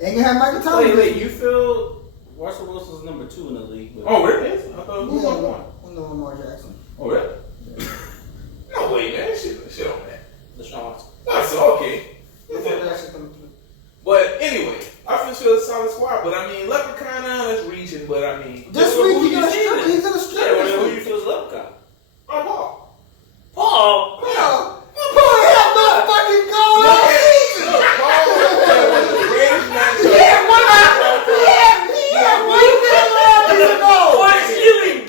Ain't gonna have Michael Thomas. Wait, you feel Russell Wilson's number 2 in the league? But Oh, really? I thought who was Yeah, number 1? no Lamar Jackson. Oh, really? No way, man. Shit on that. Deshaun Watson. That's okay. Lamar Jackson coming through. But anyway, I feel it's a solid squad. But I mean, Leprechaun is reaching. But I mean, This Who week you he's gonna see strip. then? He's gonna Yeah, strip. well, this who week. you feel is Leprechaun? I'm off. Paul. Paul have no fucking goal all season. Look, Paul was the greatest matchup. He had one thing all season long. One shilling.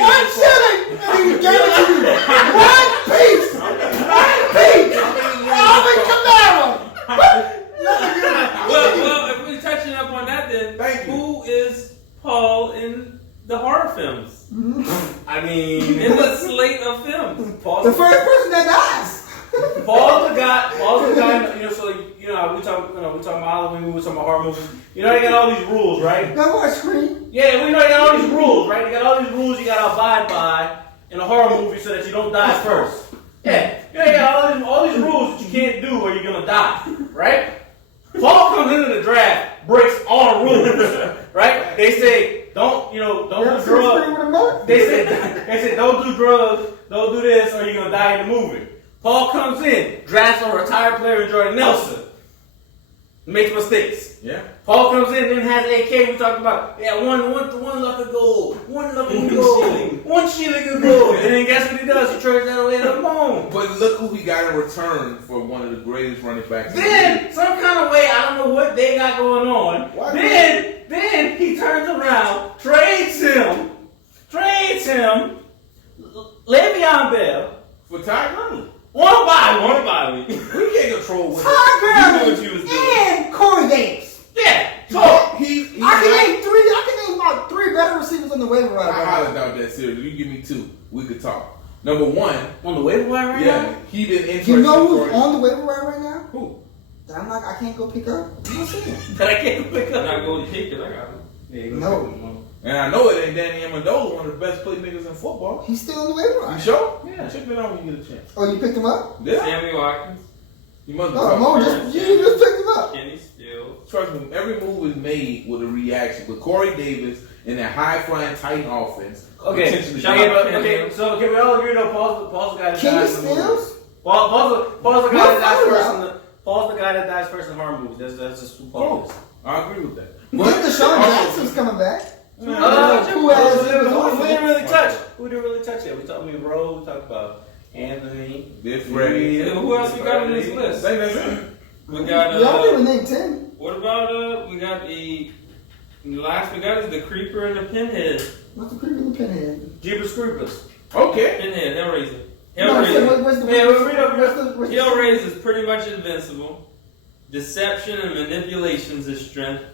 One shilling, and he gave it to you. One piece. Alvin Kamara. Well, if we're touching up on that, then Thank you. who is Paul in the horror films? I mean, In the slate of films? Paul's The first person that dies. Paul's the guy. You know, so we talk about Halloween, we talking about horror movies. You know, they got all these rules, right? That was Scream. Yeah, we know they got all these rules, right? They got all these rules you gotta abide by in a horror movie so that you don't die first. Yeah, they got all these rules that you can't do or you're gonna die, right? Paul comes into the draft, breaks all rules, right? They say don't do drugs. Scream with a mother? They said don't do drugs, don't do this, or you're gonna die in the movie. Paul comes in, drafts a retired player in Jordan Nelson, makes mistakes. Yeah. Paul comes in, then has AK. We talked about one lucky goal, one lucky goal, one shilling goal, and then guess what he does? He trades that away to the moon. But look who he got in return for one of the greatest running backs. Then some kind of way, I don't know what they got going on. Why Then he turns around, trades him, Le'Veon Bell. For Ty Gurley. One by Bye. We can't control what Todd You knew Gurley what you was doing. and Corey Davis. Yeah. So he's I can name about 3 better receivers on the waiver wire I right highly now. doubt that serious. You give me 2, we could talk. Number 1, on the waiver wire right yeah, now? he been interested. You know who's for- on the waiver wire right now? Who? That I can't go pick up. I'm not saying. That I can't pick I'm up. not going to take it. I got him. Yeah, No. And I know it ain't Danny Amendola, one of the best play niggas in football. He's still on the waiver You wire. sure? Yeah. Check that out when you get a chance. Oh, you picked him up? Did I? Sammy Watkins, You must be No, talking Mo, about- you just picked him up. Kenny Stills. Trust me, every move is made with a reaction. With Corey Davis and that high-flying Titan offense. Okay, potentially- so can we all agree though? Paul's the guy that Kenny dies in the movie. Stills? Paul's the guy that dies We'll first find in the. Paul's the guy that dies first in horror movies. That's just who Paul is. I agree with that. Then Deshaun Jackson's coming back. Who didn't really touch? Offense. Who didn't really touch it? We talked about Rowe. We talked about Anthony. Did Freddie. Who else we got on this list? Say that's it. We got Y'all didn't name 10. what about we got the last we got is the creeper and the pinhead. What's the creep in the pinhead? Jeepers Creepers. Okay. Pinhead, Hellraiser. No, I said, where's the Hellraiser is pretty much invincible. Deception and manipulation is his strength.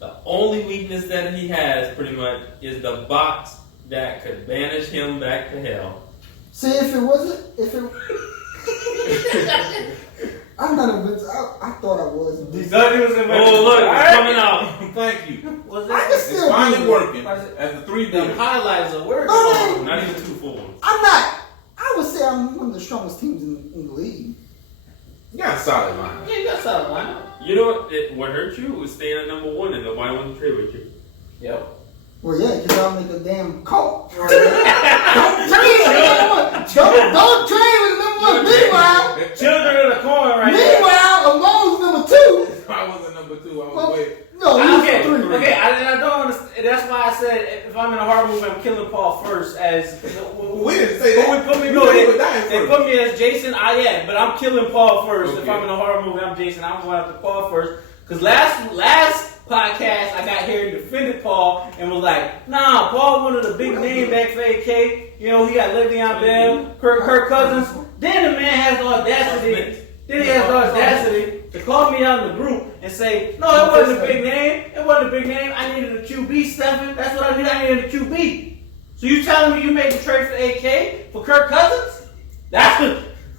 The only weakness that he has, pretty much, is the box that could banish him back to hell. See, I'm not invincible. I thought I was invincible. Oh, look, it's coming out. Thank you. I can It's still finally do it. working. As the 3 The D. highlights are working. Oh. Not even 2 full ones. I'm not. I would say I'm one of the strongest teams in the league. You got a solid line. Yeah, you got something. Why not? You know what hurt you was staying at number 1 and nobody wanted to trade with you. Yep. Well, yeah, because y'all make a damn cult. Don't trade with the number one. Meanwhile, Children of the corn right now. meanwhile, Amon's number 2. I wasn't number 2. I was way. No, he's Okay, number 3. okay, I don't understand. That's why I said if I'm in a horror movie, I'm killing Paul first. As We didn't say that. But we put me, We no, knew he they, was dying they first. put me as Jason Ayat, but I'm killing Paul first. If Okay. I'm in a horror movie, I'm Jason. I'm going after Paul first. Because last podcast, I got here and defended Paul and was like, nah, Paul one of the big name back for AK. You know, he got Le'Veon Bell, Kirk Cousins. Then the man has the audacity. Then he has the audacity to call me out in the group and say, no, it wasn't a big name. It wasn't a big name. I needed a QB, Stephen. That's what I needed. I needed a QB. So you telling me you made the trade for AK for Kirk Cousins? That's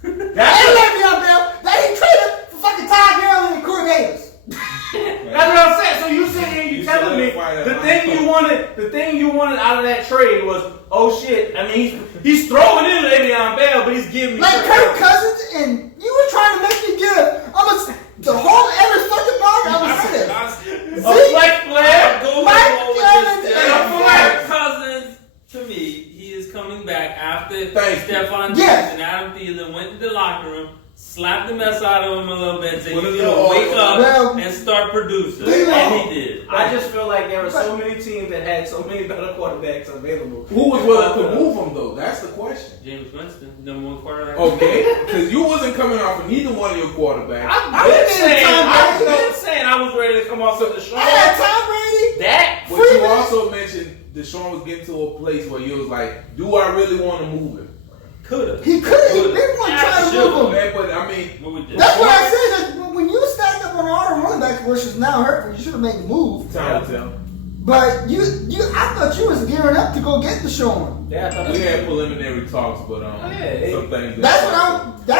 They let me up there. They ain't traded for fucking Todd Gurley and Corey Davis. That's what I'm saying. So you sitting here, you telling me the thing you wanted out of that trade was, oh shit. I mean, he's throwing in Le'Veon Bell, but he's giving me Like Kirk Cousins, and you were trying to make me give the whole every fucking ball I was saying. a flex player. Mike Evans And and Kirk Cousins, to me, he is coming back after Stephon Diggs Yes. and Adam Thielen went in the locker room, slapped the mess out of him a little bit, and said, Well, you know, wake up well, and start producing. Thielen. And he did. I just feel like there were so many teams that had so many better quarterbacks available. Who was willing to move him though? That's the question. James Winston, number 1 quarterback. Okay, because you wasn't coming off of neither one of your quarterbacks. I've been saying I was ready to come off of the show. I had Tom Brady. That But you also mentioned Deshaun was getting to a place where you was like, do I really want to move him? Coulda. He couldn't. He didn't want to try to move him. Man, but I mean, What we did. That's why I said that when you stacked up on all the running backs, which is now hurtful, you should have made the move. tell. But I thought you was gearing up to go get Deshaun. Yeah, I thought We that's had preliminary talks, but some things. That's what I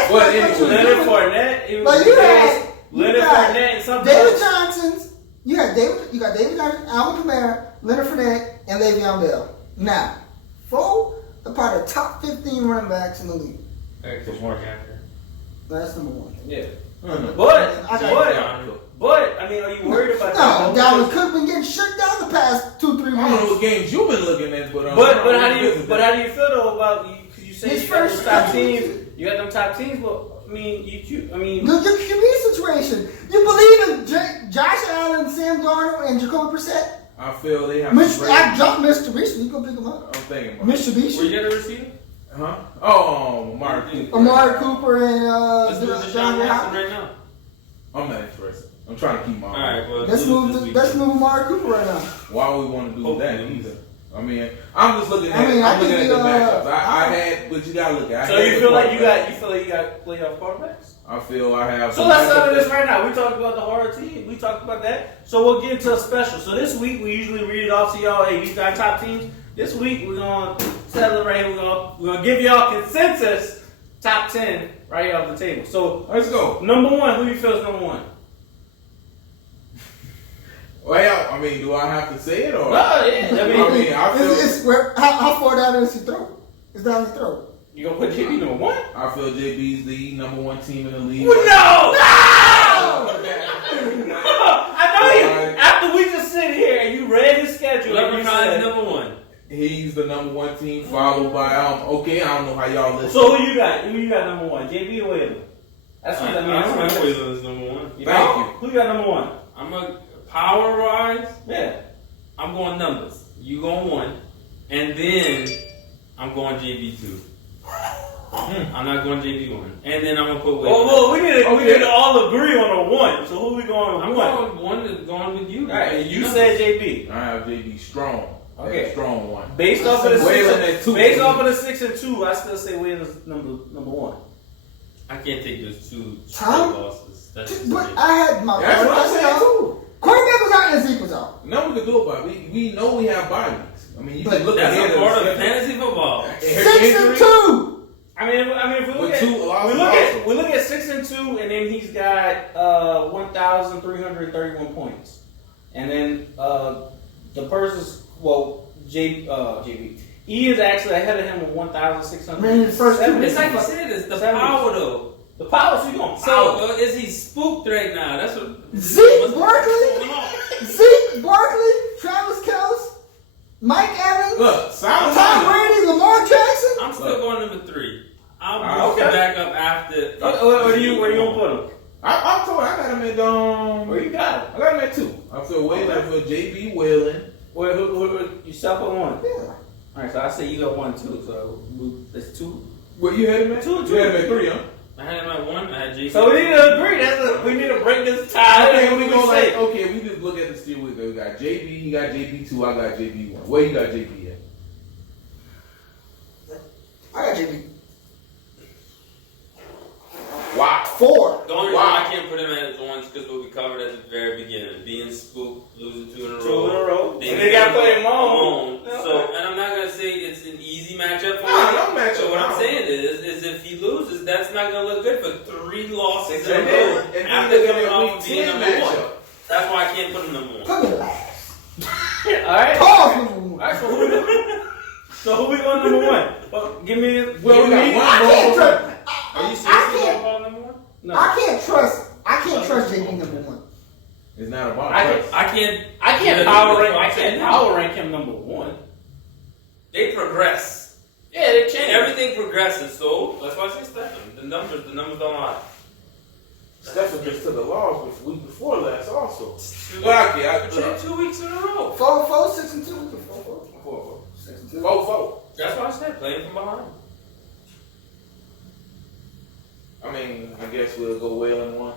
thought you was Leonard doing. Fournette. It was Like you Leonard got Fournette and something David else. Johnson's. You got David Johnson, Alvin Kamara, Leonard Fournette, and Le'Veon Bell. Now, 4 are part of the top 15 running backs in the league. Actually, Mark after. That's number 1. Yeah. Mhm. But I mean, are you worried about that? No, Dalvin Cook been getting shut down the past 2-3 I don't know what weeks. games you've been looking at, but But how do you feel though about you? Because you say His you got first them top couple teams. weeks. You got them top teams. Well, I mean, your QB situation. You believe in Josh Allen, Sam Darnold, and Jacoby Brissett? I feel they have. I dropped Mr. Mitchell. You go pick him up. I'm thinking about. Mr. Were Mitchell. you at a receiver? Huh? Oh, Mark. Amari Cooper and Let's do Deshaun John Watson Hopkins. I'm right now. not interested. I'm trying to keep my. Alright, well, Let's move Amari Cooper right now. Why would we want to do Hopefully that we lose. either? I mean, I'm just looking at. I mean, I I'm looking think at the we, matchups. I had, but you gotta look at. so you feel like you got playoff quarterbacks. I feel I have. So let's settle this right now. We talked about the horror team. We talked about that. So we'll get into a special. So this week we usually read it off to y'all. Hey, these are our top teams. This week we're gonna celebrate. We're gonna give y'all consensus top 10 right here off the table. So Let's go. number 1, who you feel is number 1? Well, I mean, do I have to say it or? Oh yeah. I mean, I feel. How far down is his throat? It's down his throat. you gonna put JB number 1? I feel JB's the number 1 team in the league. Well, no! I know you. After we just sit here and you read his schedule, and you Leprechaun said, is number 1. He's the number 1 team, followed by okay. I don't know how y'all listen. so who you got? Who you got number 1? JB or Whalen? That's what I mean. I'm That's what Whalen is number 1. you Thank know? you. Who you got number 1? I'm a power wise. Yeah. I'm going numbers. You going 1, and then I'm going JB 2. I'm not going JB 1, and then I'm gonna put. Well, we need to all agree on a 1. So who we going with? I'm 1? going 1 is going with you. All right. You said JB. I have JB strong. Okay. That strong one. Based off of the Whalen 6 at 2. based off of the 6 and 2, I still say Whalen is number 1. I can't take those 2 Tom? losses. That's just But it. I had my That's what I'm saying too. quarterback was out and Zeke was out. Nothing we can do about it. We know we have bye weeks. I mean, you But can look That's ahead a part of the fantasy football. 6 and 2. I mean, if we look With at 2 losses we also. look at 6 and 2, and then he's got 1,331 points, and then the person's JB. E is actually ahead of him with 1,600. Man, the first two It's like you said, it's the 70. power though. The power, so you gonna So power. is he spooked right now? That's what. Zeke what's Barkley? going on? Zeke Barkley, Travis Kelce, Mike Evans, Look, solid Tom lineup. Brady, Lamar Jackson. I'm still going number 3. I'll move Okay. back up after. Where you gonna put him? I told you, I got him at Where you got him? I got him at 2. I feel Whalen. I feel JB Whalen. Where you self at 1? Yeah. All right, so I say you got 1 too. So that's 2. Where you had him at? Two. You had him at 3, huh? I had him at 1. I had JB. So we need to agree. We need to break this tie. I think What we we go say? like, okay, we just look at the steal with it. We got JB, he got JB 2, I got JB 1. Where you got JB at? I got JB. Wow. 4. The only Wow. reason I can't put him at 1 is because what we covered at the very beginning. Being spooked, losing 2 in a row. 2 in a row. Being And they got to play him alone. on. So, and I'm not going to say it's an easy matchup for Nah, him. no matchup, So what no. I'm saying is if he loses, that's not going to look good for 3 losses in a And row. then- and then After look at coming that off week being 10 number 1. matchup. That's why I can't put him number 1. Put me last. All right. Pause number 1. All right. So who we going number 1? Well, give me. Well, we got me. one I can't vote. trust. Are you I serious about can't. Paul number 1? No. I can't trust JB number 1. It's not about I trust. I can't can't power rank him number 1. They progress. Yeah, they change. Everything progresses, so that's why I say Stephen. The numbers don't lie. Stephen just took a loss the week before last also. 2 Well, okay, I Check 2 weeks in a row. 4, 6, and 2. 4, 6, and 2. 4-4. That's why I said playing from behind. I mean, I guess we'll go Whalen 1.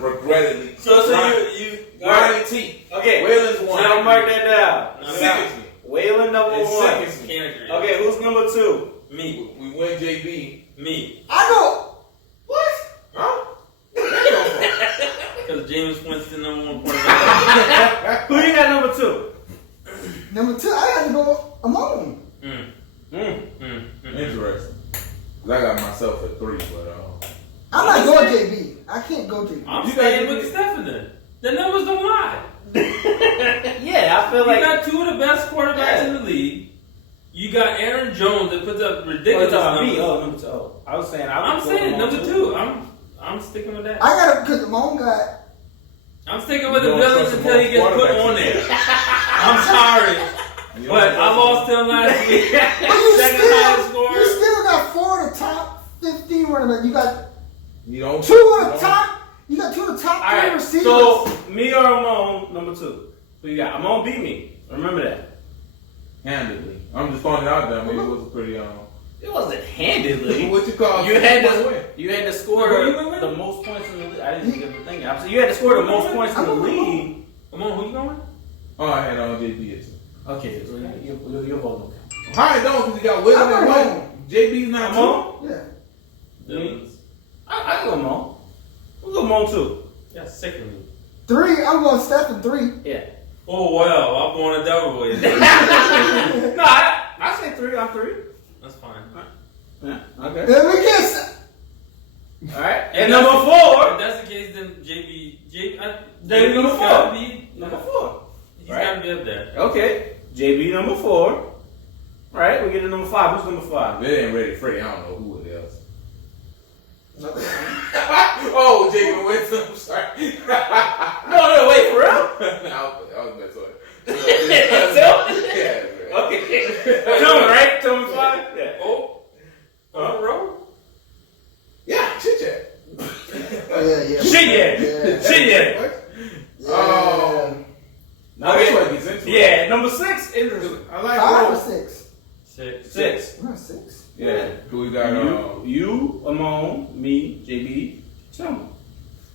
Regrettably. So Ryan- you. Ryan T. Okay. Whalen's 1. Now mark that down. No, Sickens me. Whalen number It 1. sickens me. Can't agree. Okay, who's number 2? Me. We win JB. Me. I know. What? Huh? Because James Winston number 1 quarterback. Who you got number 2? Number 2, I had to go Amon. Interesting. 'Cause I got myself at 3, but I'm not going JB. I can't go JB. I'm You staying got- with Stephen then. The numbers don't lie. Yeah, I feel You like. got 2 of the best quarterbacks in the league. You got Aaron Jones that puts up Oh, ridiculous it's on me. numbers. Oh, number 2. Oh, I was saying. I'm saying number 2. I'm sticking with that. I got to, because Amon got. I'm sticking with the You don't villains trust until he gets put quarterbacks. on there. I'm sorry, you but I lost to him last week. But you Second still, highest score. you still got 4 of the top 15 running backs. You got you don't. 2 of the top. You got 2 of the top 3 All right. receivers. So me or Amon number 2. Who you got? Amon beat me. Remember that. Handedly. I'm just throwing it out there. I mean, it was a pretty It wasn't handedly. what you call You had win. to score Who you win? the most points in the league. I didn't get the thing. So you had to score the most points in the league. Come on, who you going? Oh, I had JB at 2. Okay, so you're both okay. How it don't? Because you got William I'm at going 1. JB's not 2. Amon? yeah. Villains. I go Amon. We'll go Amon 2. Yeah, sick of me. 3, I'm going Stephen 3. Yeah. Oh well, I'm going a double way. No, I say 3. I'm 3. That's fine. Yeah. Okay. Then we get. All right. If And number 4. If that's the case, then JB number 4. gotta be Number 4. He's gotta be up there. Okay. JB number 4. All right. We get to number 5. Who's number 5? They ain't ready Freddie. I don't know who it is. Oh, JB Winston. I'm sorry. No, wait, for real? I was messing with Yeah. Yeah. Okay. Tell me, right? Tell me 5? Yeah. Oh, on the road. Yeah, chit chat. Yeah. Shit, yeah. Shit, yeah. What? Yeah. Now this one gets into it. Yeah, number 6. Interesting. I like 5 or both. 6? 6. Not 6. Yeah. Who we got? You, Amon, me, JB, Tim.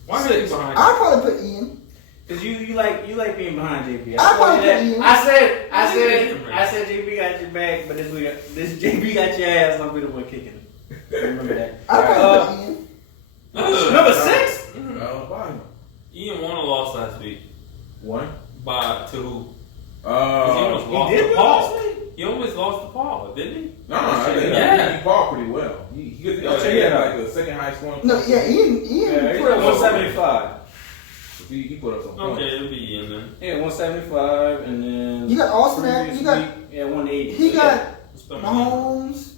Why are you behind? I'll probably put Ian. Cause you like being behind JB. I probably put Ian. I said JB got your back, but this JB got your ass. I'll be the one kicking it. Remember that. I'll probably put Ian. Number 6. Fine. Ian won a loss last week. One. To who? He almost He lost did to win Paul. last week? He almost lost to Paul, didn't he? No, I think Yeah. he fought pretty well. He had like the second highest scoring. No, yeah, Ian Yeah, he put got up 175. He put up some points. Okay, it'll be Ian then. Yeah, 175, and then You got Austin. previous You got week, 180. he got Spell Mahomes.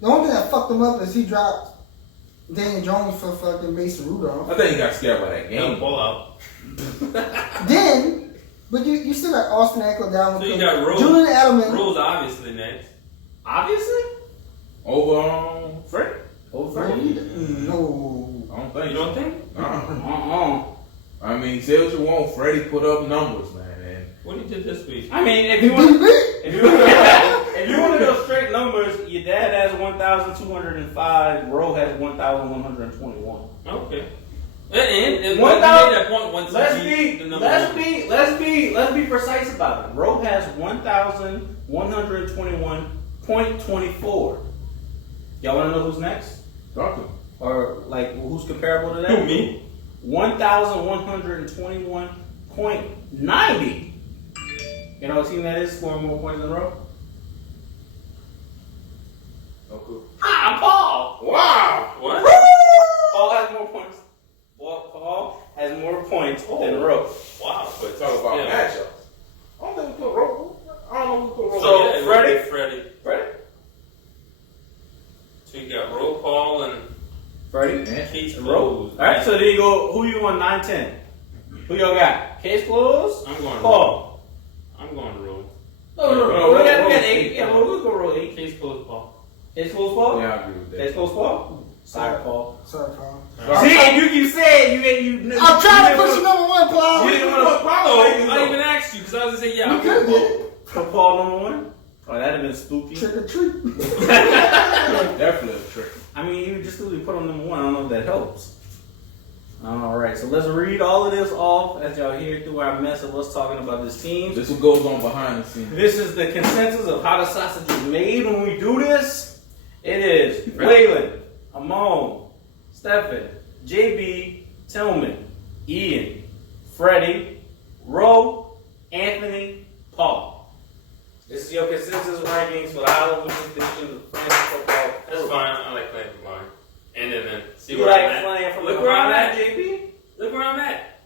The only thing that fucked him up is he dropped Daniel Jones for fucking Mason Rudolph. I think he got scared by that Yeah, game. ball out. Then But you still got Austin Eckler down. So you got Rose. Julian Edelman. Rose obviously next. Obviously. Over Freddie? Over. No. I don't think You don't think? I mean, say what you want. Freddie put up numbers, man. And What he did this week? I mean, if you want to go straight numbers, your dad has 1,205. Ro has 1,121. Okay. And 1,000 you made that point once Let's you be beat the number let's be precise about it. Ro has 1,121.24. Y'all want to know who's next, talk to him. or like who's comparable to that? Who, me? 1,121.90. You know what team that is scoring more points in a row? Oh, cool. Paul. Wow! What? Paul has more points. Paul has more points than Ro. Wow. But talk about Yeah. matchups. I don't think we put Roll. I don't know if we put Roll. So, Yeah, Freddie? Freddie. Freddie? So you got Roll, Paul, and Freddie? Case And Closed. Ro. Alright, so there you go. Who you on 9-10? Who y'all got? Case closed? I'm going Paul. I'm going to Roll. No. No, We got Ro. 8. Yeah, we'll go roll 8. Case Closed, Paul. Case closed, Paul? Yeah, I agree with that. Case closed, Paul? Sorry, Paul. Sorry, Paul. See, if you keep saying you I'm trying to put you number one, Paul. You didn't want to Oh, follow I even asked you because I was going to say, yeah. We I'm could going have to did Put Paul number 1? Oh, that'd have been spooky. trick or treat. Definitely a trick. I mean, you just literally put on number 1. I don't know if that helps. Alright, so let's read all of this off as y'all hear through our mess of us talking about this team. This what goes on behind the scenes. This is the consensus of how the sausage is made when we do this. It is Waylon, Amon, Stephen, JB, Tillman, Ian, Freddie, Ro, Anthony, Paul. This is your consensus rankings for the Halloween edition of fantasy football. That's fine. I like playing for mine. And then see You where like I'm at. playing from Look the where I'm behind, at. JB? Look where I'm at.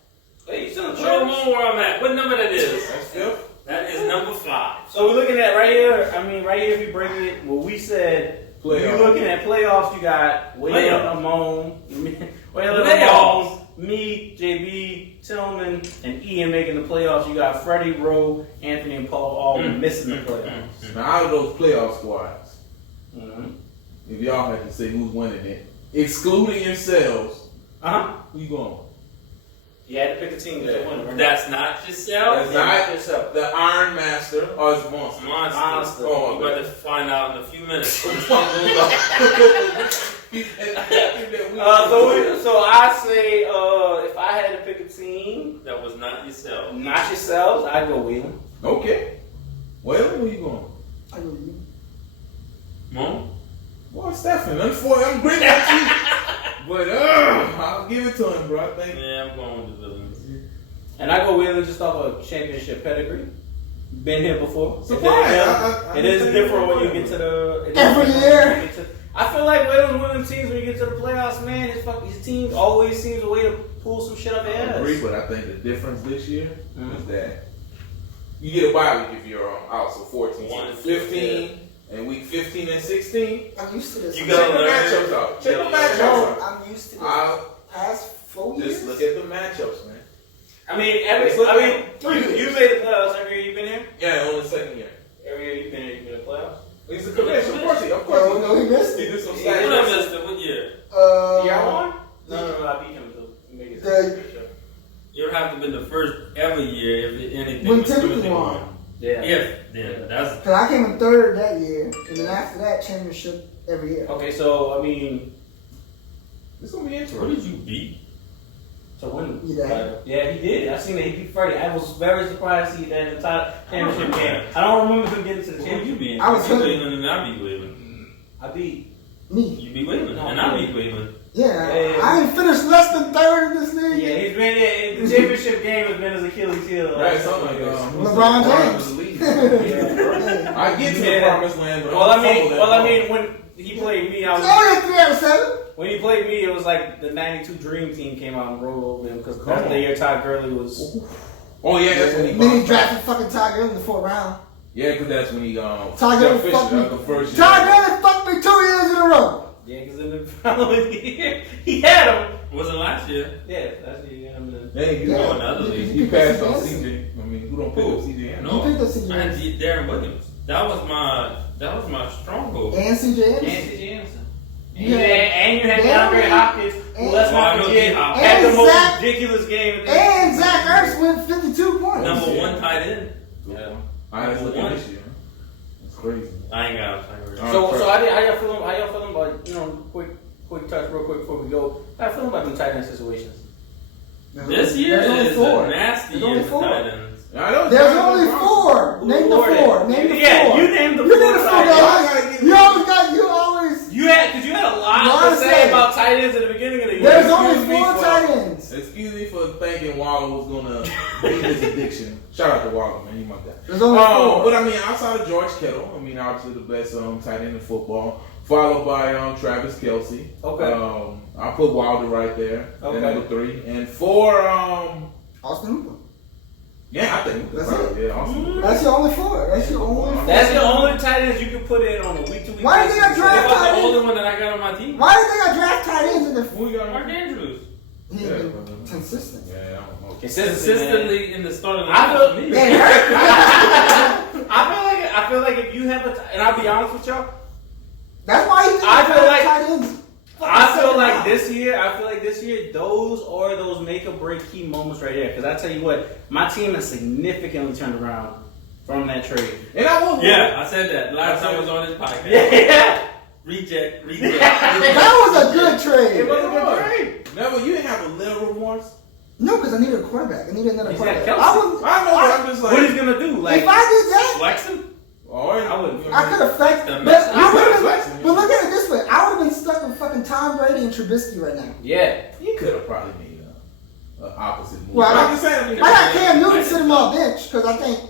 Hey, you still in Show church? them where I'm at. What number that is? That's fifth. That is number 5. So we're looking at right here. I mean, right here, if you break it, what we said. Playoffs. You're looking at playoffs. You got Waylon, Amon, Playoffs. me, JB, Tillman, and Ian making the playoffs. You got Freddie, Ro, Anthony, and Paul all missing the playoffs. Now, out of those playoff squads, Mm-hmm. if y'all had to say who's winning it, excluding yourselves, who you going? You had to pick a team that's a winner. Right? That's not yourself. That's not yourself. the Iron Master or his monster. Monster. Oh, We're about to find out in a few minutes. So I say, if I had to pick a team, That was not yourself. not yourselves, I'd go Waylon. Okay. Well, where you going? I go you. Mom? Boy, Stephen, I'm great at you. But I'll give it to him, bro. I think. Yeah, I'm going with the villains. And I go Waylon just off of championship pedigree. Been here before. Surprise. It is different when you get to the Every year. I feel like Waylon's winning teams when you get to the playoffs, man. His team always seems a way to pull some shit up their I ass. agree, but I think the difference this year is that you get a bye week if you're out, so 14, 15, and week 15 and 16. I'm used to this. You Check gotta the learn. matchups out. Check the No, matchups out. I'm used to this. I'll Past 4 years. just look at the matchups, man. I mean, you made the playoffs every year you've been here. Yeah, only second year. Every year you've been here, you've been in the playoffs. He's a commission. Of course he. Oh, no, he missed He it. did some What I stats. missed it? What year? Year one? No, I beat him to make it. You would have to be the first ever year if anything When was Timothy Timothy won. won. Yeah. If, then that's Because I came in third that year, and then after that, championship every year. Okay, so I mean, It's gonna be what interesting. did you beat? to win. You did? Yeah, he did. I seen that he beat Freddie. I was very surprised to see that in the championship game. I don't remember him getting to the Who you championship. beat? I was You beat hurt. Wayland and I beat Wayland. I beat. Me. You beat Wayland No, and I beat Wayland. Yeah, Yeah. I ain't finished less than third in this league. Yeah, he's been the championship game has been his Achilles heel. Right, something like LeBron James. Yeah. I get to the Yeah. promised land, but Well, I'm I mean, when he played me, I It's was. only a 3 out of 7. When he played me, it was like the '92 Dream Team came out and rolled over him because Come that's on. the year Todd Gurley was. Oh yeah, that's when he. Then he bounced back. drafted fucking Todd Gurley in the 4th round. Yeah, because that's when he Todd Jeff Gurley Fisher, fucked me. the first year. Todd Gurley fucked me 2 years in a row. Yeah, because in the following year he had him. Was it last year? Yeah, that's the year. Hey, you Yeah. know, another league. he passed on CJ. I mean, who don't pick up CJ Anderson. You picked up CJ I had Darren Williams. That was my stronghold. and CJ And Anderson. CJ Anderson. Yeah. And you had Yeah. DeAndre Hopkins, who And- let's Well, I not know forget, D-Hop. had the And most Zach- ridiculous game. And Zach Ertz went 52 points. Number one tight end. Yeah. I ain't looking One. this year. That's crazy. I ain't got a So how y'all feeling? How y'all feeling about quick touch, real quick before we go? How y'all feeling about them tight end situations? This year There's only is four. a nasty There's year only for four. tight ends. I know There's only four. Name the Who are they? four. Name the Yeah, four. you named the You four named the four. tight ends. You always. You had a lot Lot to to say say. about tight ends at the beginning of the year. There's Excuse only me four for- tight ends. Excuse me for thinking Waller was gonna beat his addiction. Shout out to Waller, man. He my guy. There's only four. But I mean, outside of George Kittle, I mean, obviously the best tight end in football, followed by Travis Kelce. Okay. I'll put Wilder right there. Okay. At number 3 and 4. Austin Hooper. Yeah, I think That's probably, yeah, awesome. That's your only four. That's your only four. That's the only tight ends you can put in on a week-to-week Why basis. did they draft That was tight the ends? only one that I got on my team. Why did they got draft tight ends in the? Who you got? Mark Andrews. He's Yeah. been consistent. Yeah, I don't know. Consistently in the starting I lineup for me. They hurt. I feel like if you have and I'll be honest with y'all, That's why he I feel like- tight ends. I feel like this year, those are those make or break key moments right there. Because I tell you what, my team has significantly turned around from that trade. And I will. Yeah, I said that last time I was on this podcast. Yeah, Reject. That was a good it trade. was a good trade. Never, you didn't have a little remorse. No, because I needed a quarterback. I needed another He's got quarterback. Kelce. I wouldn't. I know, but I'm just like. What he's gonna do? Like, If I did that, Flex him? I wouldn't. I could have flexed. The But mess- I would you have could've been. But look at it this way: I would have been stuck with fucking Tom Brady and Trubisky right now. Yeah. You could have probably made an opposite move. Well, I'm just saying. I got Cam Newton sitting on bench because I think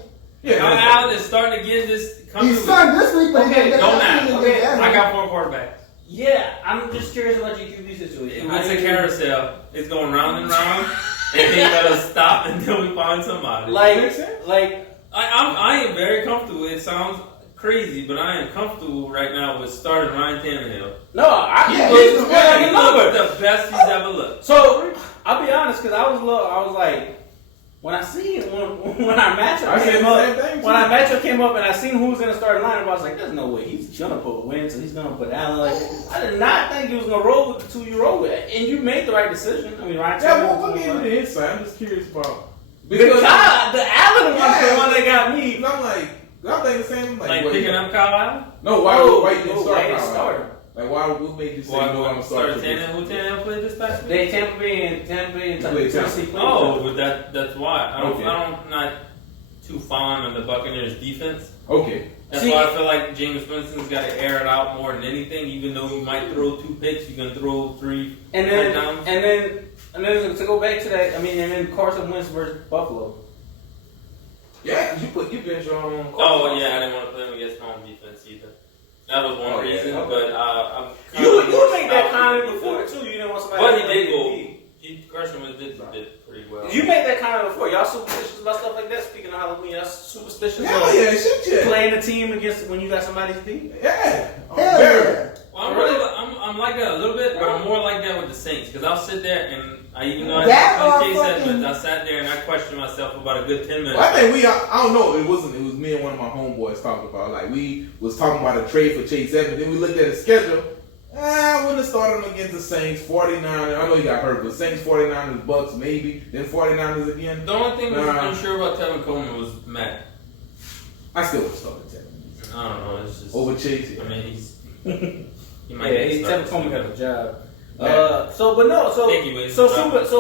Yeah, Young Allen is starting to get this. he's starting this week, but Okay, he's Don't gonna ask. get Okay, I got 4 quarterbacks. Yeah, I'm just curious about your QB situation. It's a carousel. It's going round and round, and they gotta stop until we find somebody. Makes sense. I am very comfortable. It sounds crazy, but I am comfortable right now with starting Ryan Tannehill. No, Yeah, he's he's the He number. looked the best he's ever looked. So I'll be honest, because I was like, when I seen when our matchup I said came the up, same thing, when too. our matchup came up, and I seen who was in the starting lineup, I was like, there's no way he's gonna put Wentz, and he's gonna put Allen. Like, I did not think he was gonna roll with the 2 you roll with, and you made the right decision. I mean, Ryan. Yeah, Tannehill well, was give me right. the insight. I'm just curious about The Allen one's Yeah. the one that got me. I'm like, I'm thinking the same. Like what- picking up Kyle Allen? No, why you didn't start? why you Kyle? started? Like, why? What made you say no? I'm gonna start. started Tannehill. Who Tannehill played this past week? They Tampa Bay and Played Tennessee. played Oh, each but that's why. Okay. I'm not too fond of the Buccaneers defense. Okay. That's See- why I feel like Jameis Winston's got to air it out more than anything. Even though you might throw 2 picks, you can throw 3 And then, touchdowns. and then to go back to that, I mean, and then Carson Wentz versus Buffalo. Yeah, 'cause you bench on. Oh yeah, I didn't want to play him against home defense either. That was one Oh, yeah, reason, okay. but I'm You made that comment before too. You didn't want somebody. But to he play did go. MVP. Carson Wentz did pretty well. You made that comment before. Y'all superstitious about stuff like that. Speaking of Halloween, y'all superstitious Hell about yeah, shit yeah. playing a team against when you got somebody's team. Yeah. Hell Very. yeah. Well, I'm like that a little bit, but I'm more like that with the Saints because I'll sit there and even though I That didn't or play Chase fucking- Edmonds, I sat there and I questioned myself for about a good 10 minutes. Well, I think I don't know. It was me and one of my homeboys talking about. Like, we was talking about a trade for Chase Edmonds. Then we looked at his schedule. I wouldn't have started him against the Saints, 49ers. I know he got hurt, but Saints, 49ers, Bucks, maybe. Then 49ers again. The only thing I was Nah. unsure about Tevin Coleman was Matt. I still would have started Edmonds. I don't know. It's just Over Chase. I mean, he might Yeah, get he started Tevin Coleman soon. got a job. Yeah. Thank you, Wade. so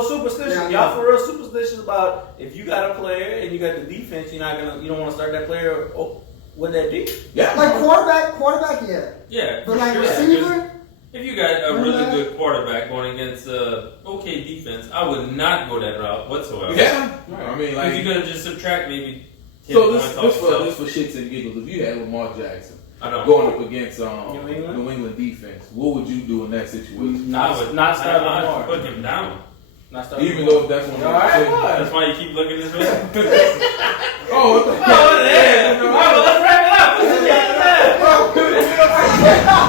superstitious. Yeah, I Y'all know. for real superstitious about if you got a player and you got the defense, you don't want to start that player. Oh, would that be? Yeah. Like quarterback, yeah. Yeah, But for like sure. receiver, If you got a really Quarterback? good quarterback going against okay defense, I would not go that route whatsoever. Yeah. I mean, If like. you're gonna just subtract maybe 10 So points off yourself, this for shits and giggles. If you had Lamar Jackson I don't. going up against New England? defense, what would you do in that situation? I would Not start I Lamar. would put him down. Not start Even Lamar. though if that's one of All right, the what? That's why you keep looking this way. Oh, what the Oh, yeah. All right, well, let's wrap it up. Oh,